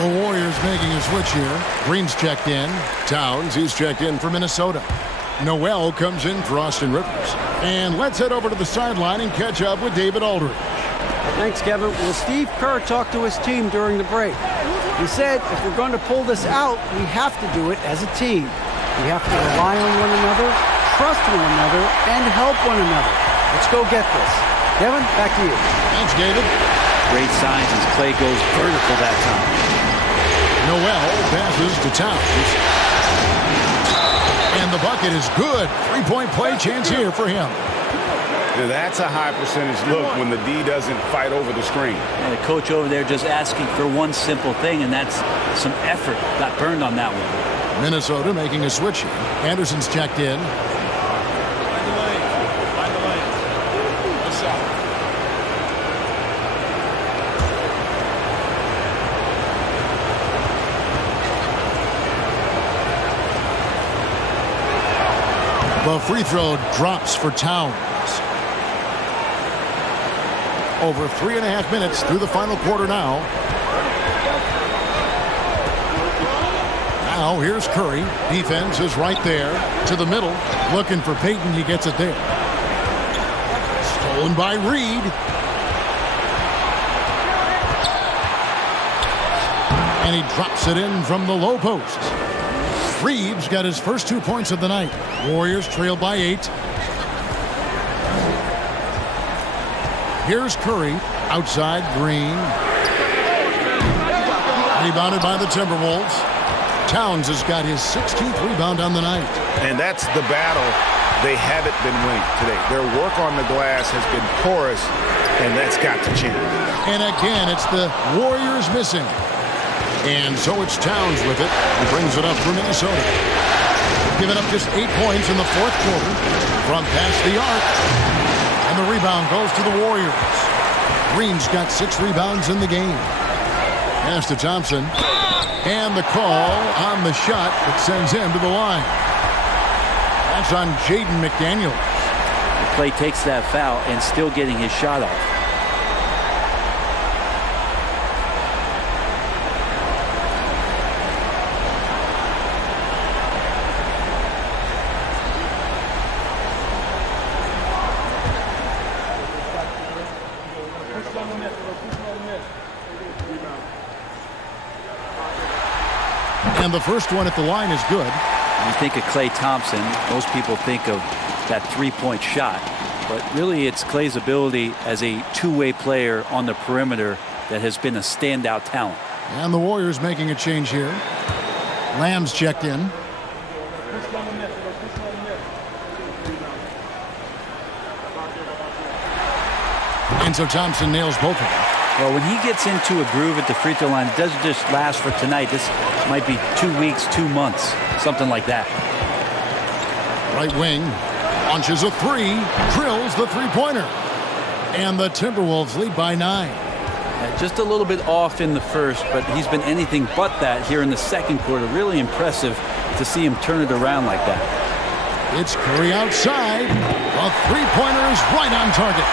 The Warriors making a switch here. Green's checked in. Towns, he's checked in for Minnesota. Noel comes in for Austin Rivers. And let's head over to the sideline and catch up with David Aldridge. Thanks, Kevin. Well, Steve Kerr talked to his team during the break. He said if we're going to pull this out, we have to do it as a team. We have to rely on one another, trust one another, and help one another. Let's go get this. Kevin, back to you. Thanks, David. Great signs as Clay goes vertical that time. Noel passes to Towns. And the bucket is good. Three-point play chance here for him. Now that's a high percentage look when the D doesn't fight over the screen. And the coach over there just asking for one simple thing, and that's some effort. Got burned on that one. Minnesota making a switch here. Anderson's checked in. The free throw drops for Towns. Over 3.5 minutes through the final quarter now. Now here's Curry. Defense is right there to the middle. Looking for Payton. He gets it there. Stolen by Reed. And he drops it in from the low post. Reeves got his first 2 points of the night. Warriors trail by 8. Here's Curry. Outside, Green. Rebounded by the Timberwolves. Towns has got his 16th rebound on the night. And that's the battle they haven't been winning today. Their work on the glass has been porous, and that's got to change. And again, it's the Warriors missing. And so it's Towns with it. He brings it up for Minnesota. Giving up just 8 points in the fourth quarter from past the arc. And the rebound goes to the Warriors. Green's got 6 rebounds in the game. Pass to Thompson. And the call on the shot that sends him to the line. That's on Jaden McDaniels. Clay takes that foul and still getting his shot off. And the first one at the line is good. When you think of Klay Thompson, most people think of that three-point shot. But really, it's Klay's ability as a two-way player on the perimeter that has been a standout talent. And the Warriors making a change here. Lamb's checked in. And so Thompson nails both of them. Well, when he gets into a groove at the free throw line, it doesn't just last for tonight. This might be 2 weeks, 2 months, something like that. Right wing, launches a three, drills the three-pointer. And the Timberwolves lead by 9. Just a little bit off in the first, but he's been anything but that here in the second quarter. Really impressive to see him turn it around like that. It's Curry outside. A three-pointer is right on target.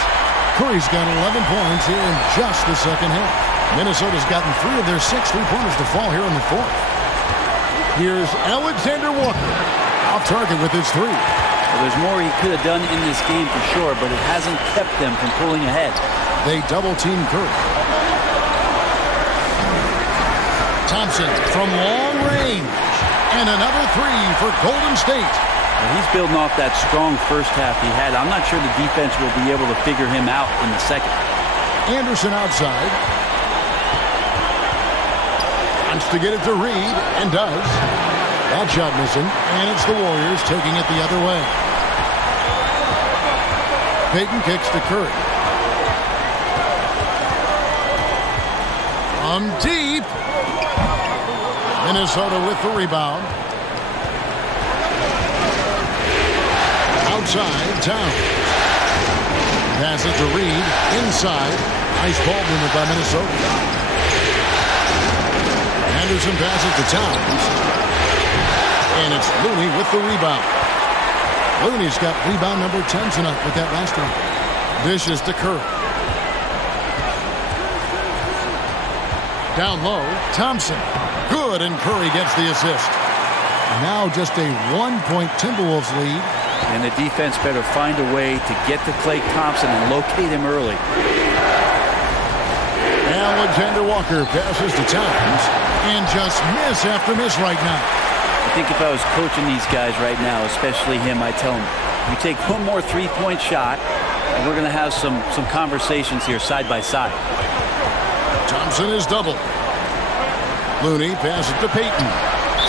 Curry's got 11 points here in just the second half. Minnesota's gotten 3 of their 6 three-pointers to fall here in the fourth. Here's Alexander Walker. Off target with his 3. Well, there's more he could have done in this game for sure, but it hasn't kept them from pulling ahead. They double-team Curry. Thompson from long range. And another 3 for Golden State. He's building off that strong first half he had. I'm not sure the defense will be able to figure him out in the second. Anderson outside. Wants to get it to Reed, and does. That shot missing, and it's the Warriors taking it the other way. Payton kicks to Curry. From deep. Minnesota with the rebound. Outside, Towns. Pass it to Reed. Inside. Nice ball movement by Minnesota. Anderson passes to Towns. And it's Looney with the rebound. Looney's got rebound number 10 tonight with that last one. Dishes to Curry. Down low, Thompson. Good, and Curry gets the assist. Now just a 1-point Timberwolves lead. And the defense better find a way to get to Klay Thompson and locate him early. Alexander Walker passes to Towns and just miss after miss right now. I think if I was coaching these guys right now, especially him, I'd tell him, you take one more three-point shot, and we're going to have some conversations here side by side. Thompson is doubled. Looney passes to Payton.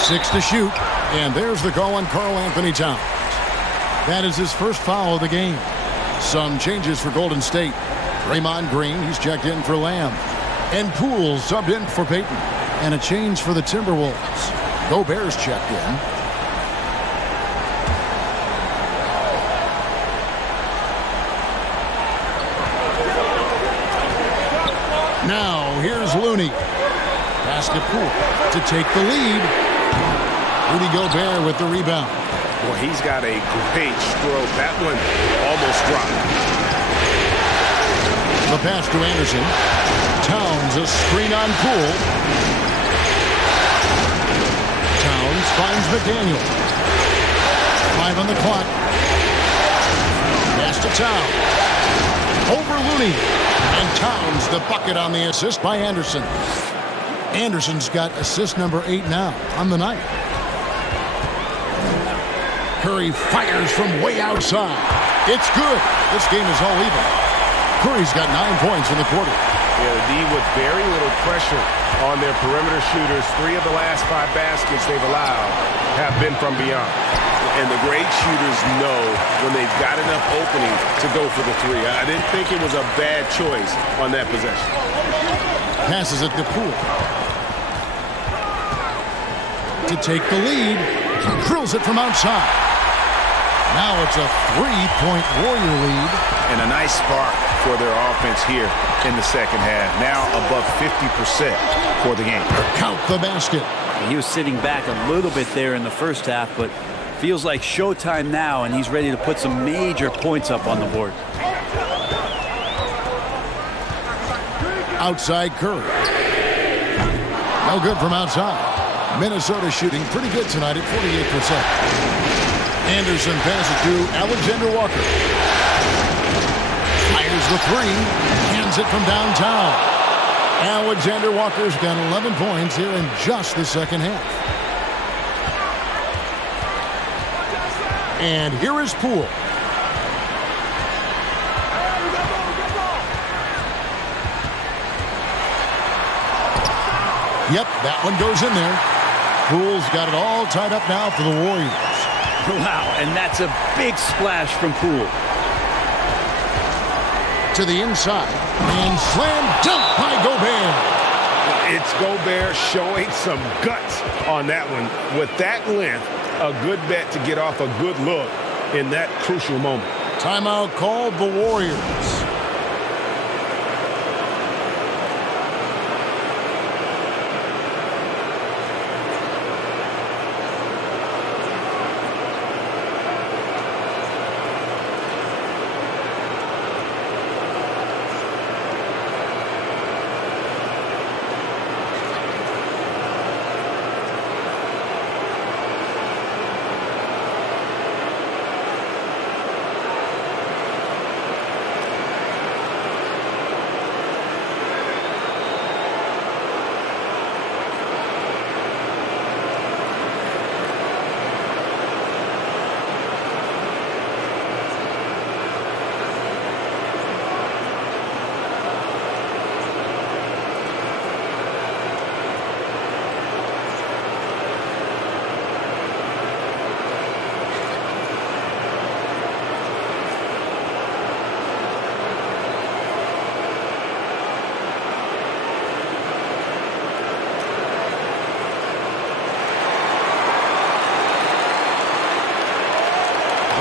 6 to shoot, and there's the call on Karl Anthony Towns. That is his first foul of the game. Some changes for Golden State. Draymond Green, he's checked in for Lamb. And Poole subbed in for Payton. And a change for the Timberwolves. Gobert's checked in. Now, here's Looney. Pass to Poole to take the lead. Rudy Gobert with the rebound. Well, he's got a great stroke. That one almost dropped. The pass to Anderson. Towns a screen on Poole. Towns finds McDaniel. 5 on the clock. Pass to Towns. Over Looney. And Towns the bucket on the assist by Anderson. Anderson's got assist number 8 now on the night. Curry fires from way outside. It's good. This game is all even. Curry's got 9 points in the quarter. Yeah, the D with very little pressure on their perimeter shooters. 3 of the last 5 baskets they've allowed have been from beyond. And the great shooters know when they've got enough opening to go for the 3. I didn't think it was a bad choice on that possession. Passes it to Poole. To take the lead. Drills it from outside. Now it's a 3-point Warrior lead. And a nice spark for their offense here in the second half. Now above 50% for the game. Count the basket. He was sitting back a little bit there in the first half, but feels like showtime now, and he's ready to put some major points up on the board. Outside Curry. No good from outside. Minnesota shooting pretty good tonight at 48%. Anderson passes to Alexander Walker. Fires the 3. Hands it from downtown. Alexander Walker's got 11 points here in just the second half. And here is Poole. Yep, that one goes in there. Poole's got it all tied up now for the Warriors. Wow, and that's a big splash from Poole. To the inside, and slam dunk by Gobert. It's Gobert showing some guts on that one. With that length, a good bet to get off a good look in that crucial moment. Timeout called the Warriors.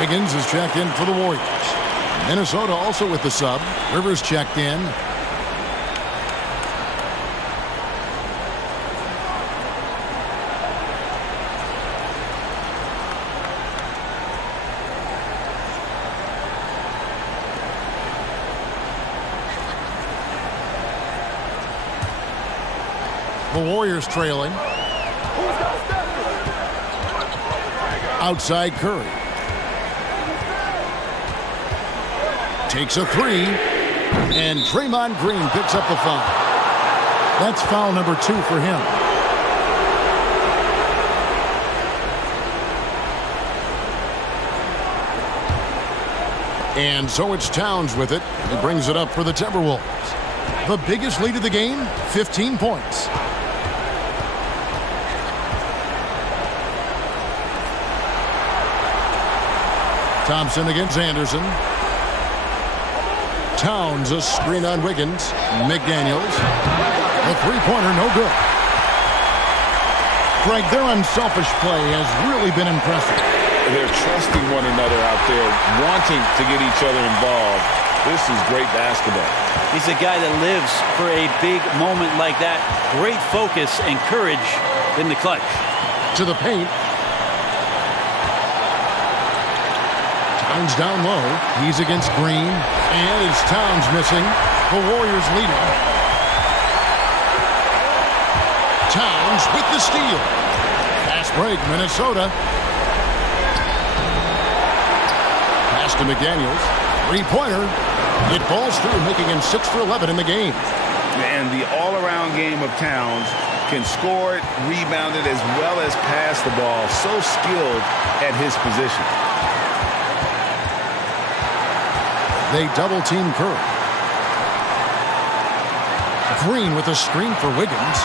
Wiggins is checked in for the Warriors. Minnesota also with the sub. Rivers checked in. The Warriors trailing. Outside Curry. Takes a three. And Draymond Green picks up the foul. That's foul number 2 for him. And so it's Towns with it. He brings it up for the Timberwolves. The biggest lead of the game, 15 points. Thompson against Anderson. Towns, a screen on Wiggins. McDaniels. A three-pointer, no good. Greg, their unselfish play has really been impressive. They're trusting one another out there, wanting to get each other involved. This is great basketball. He's a guy that lives for a big moment like that. Great focus and courage in the clutch. To the paint. Towns down low. He's against Green. And it's Towns missing. The Warriors leading. Towns with the steal. Fast break, Minnesota. Pass to McDaniels. Three-pointer. It falls through, making him 6 for 11 in the game. And the all-around game of Towns can score it, rebound it, as well as pass the ball. So skilled at his position. They double-team Curry. Green with a screen for Wiggins.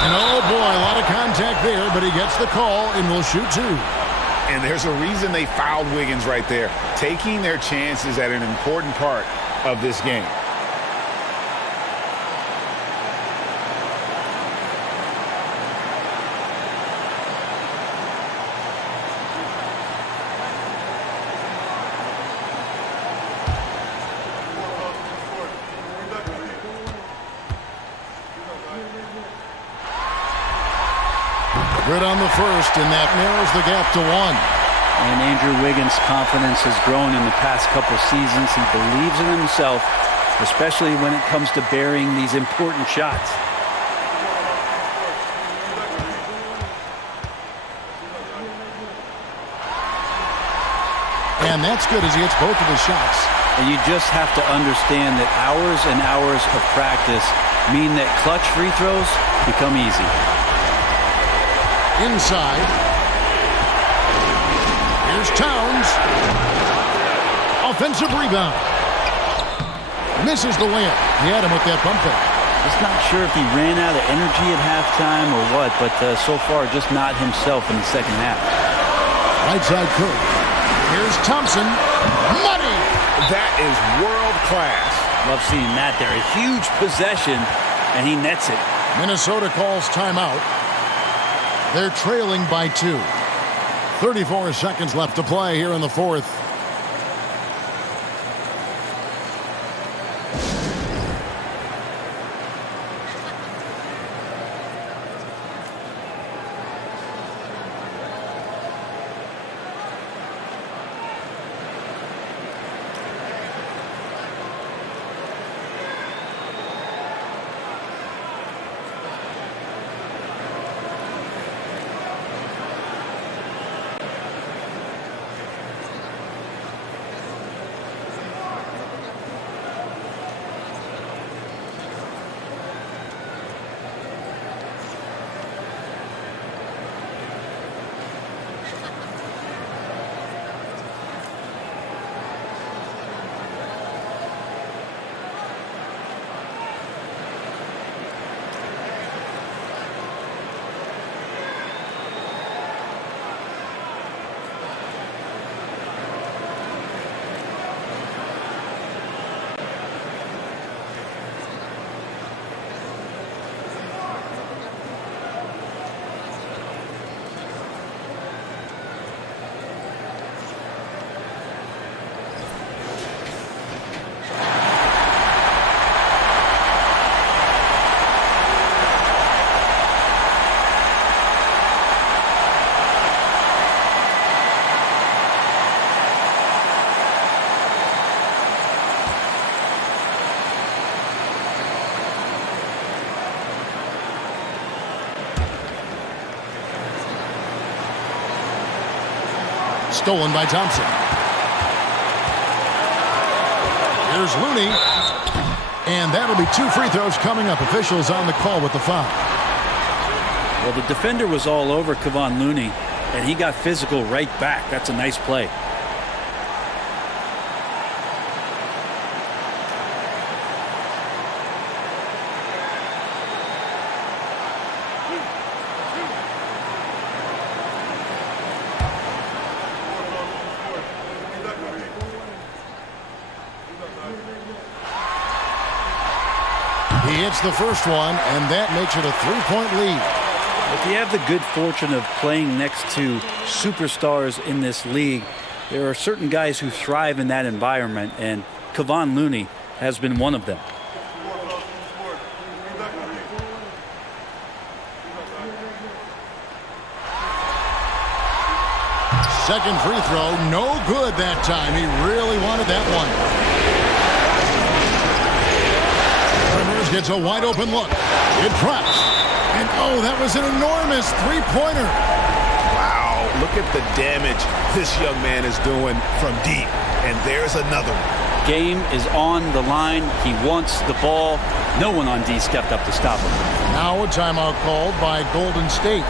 And oh boy, a lot of contact there, but he gets the call and will shoot 2. And there's a reason they fouled Wiggins right there, taking their chances at an important part of this game. Good on the first, and that narrows the gap to 1. And Andrew Wiggins' confidence has grown in the past couple seasons. He believes in himself, especially when it comes to burying these important shots. And that's good as he hits both of his shots. And you just have to understand that hours and hours of practice mean that clutch free throws become easy. Inside. Here's Towns. Offensive rebound. Misses the layup. He had him with that bump fake. Just not sure if he ran out of energy at halftime or what, but so far just not himself in the second half. Right side Curry. Here's Thompson. Money! That is world class. Love seeing that there. A huge possession, and he nets it. Minnesota calls timeout. They're trailing by 2. 34 seconds left to play here in the fourth. stolen by Thompson. Here's Looney. And that'll be 2 free throws coming up. Officials on the call with the foul. Well, the defender was all over Kevon Looney, and he got physical right back. That's a nice play. He hits the first one, and that makes it a 3-point lead. If you have the good fortune of playing next to superstars in this league, there are certain guys who thrive in that environment, and Kevon Looney has been one of them. Second free throw, no good that time. He really wanted that one. Rivers gets a wide open look. It drops. And oh, that was an enormous three-pointer. Wow, look at the damage this young man is doing from deep. And there's another one. Game is on the line. He wants the ball. No one on D stepped up to stop him. Now a timeout called by Golden State.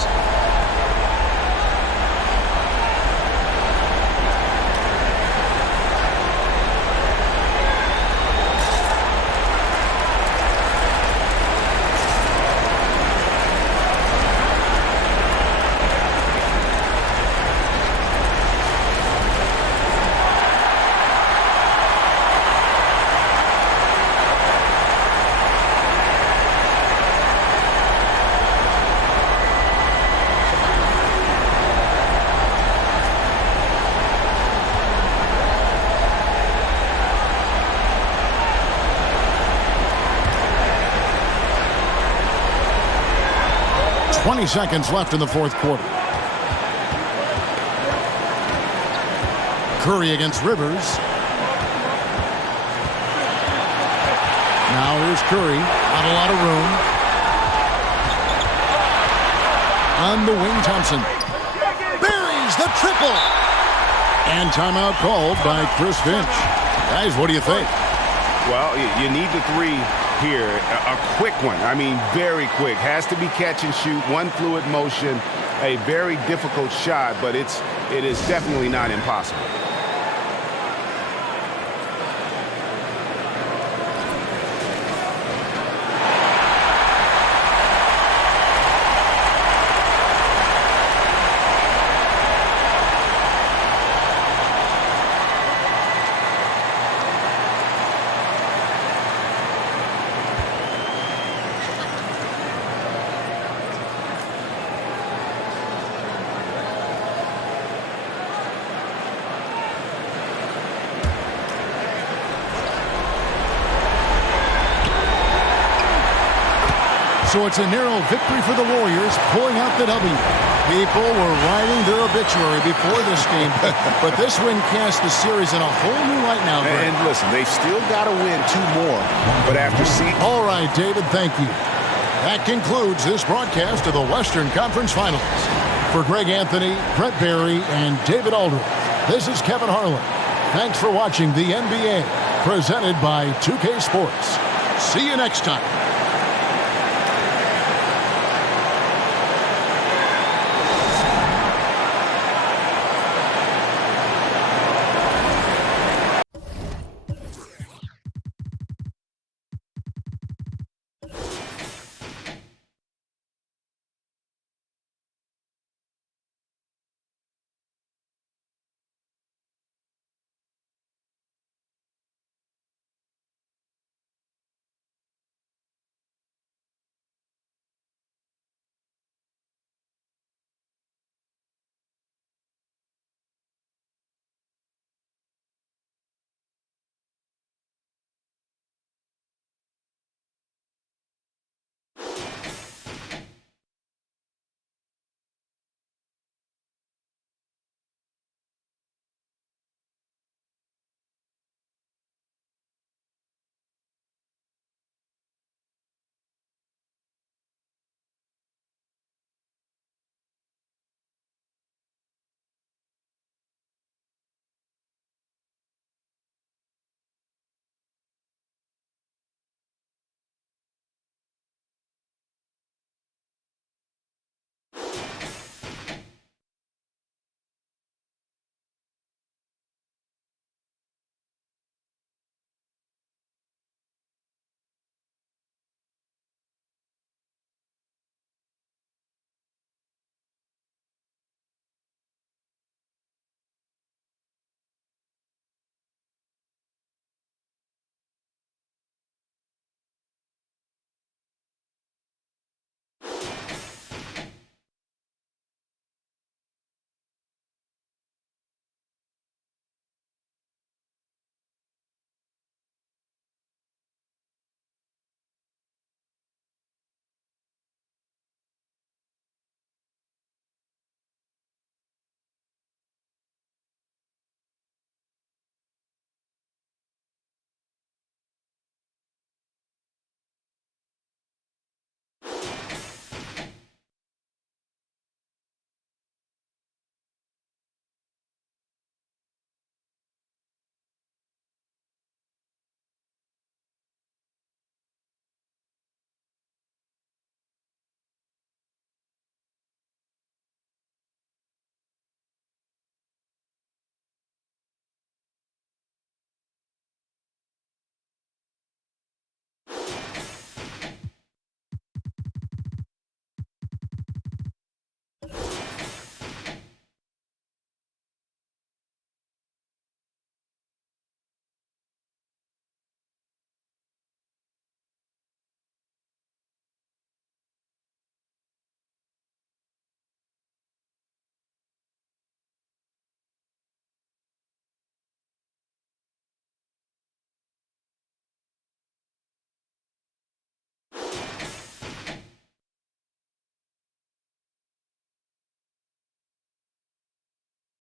Seconds left in the fourth quarter. Curry against Rivers. Now here's Curry. Not a lot of room. On the wing, Thompson. Buries the triple. And timeout called by Chris Finch. Guys, what do you think? Well, you need the three here. A quick one. I mean, very quick. Has to be catch and shoot. One fluid motion. A very difficult shot, but it is definitely not impossible. So it's a narrow victory for the Warriors, pulling out the W. People were writing their obituary before this game, but this win cast the series in a whole new light now, Greg. And listen, they still got to win 2 more, but after seeing... All right, David, thank you. That concludes this broadcast of the Western Conference Finals. For Greg Anthony, Brett Barry, and David Aldridge, this is Kevin Harlan. Thanks for watching the NBA, presented by 2K Sports. See you next time.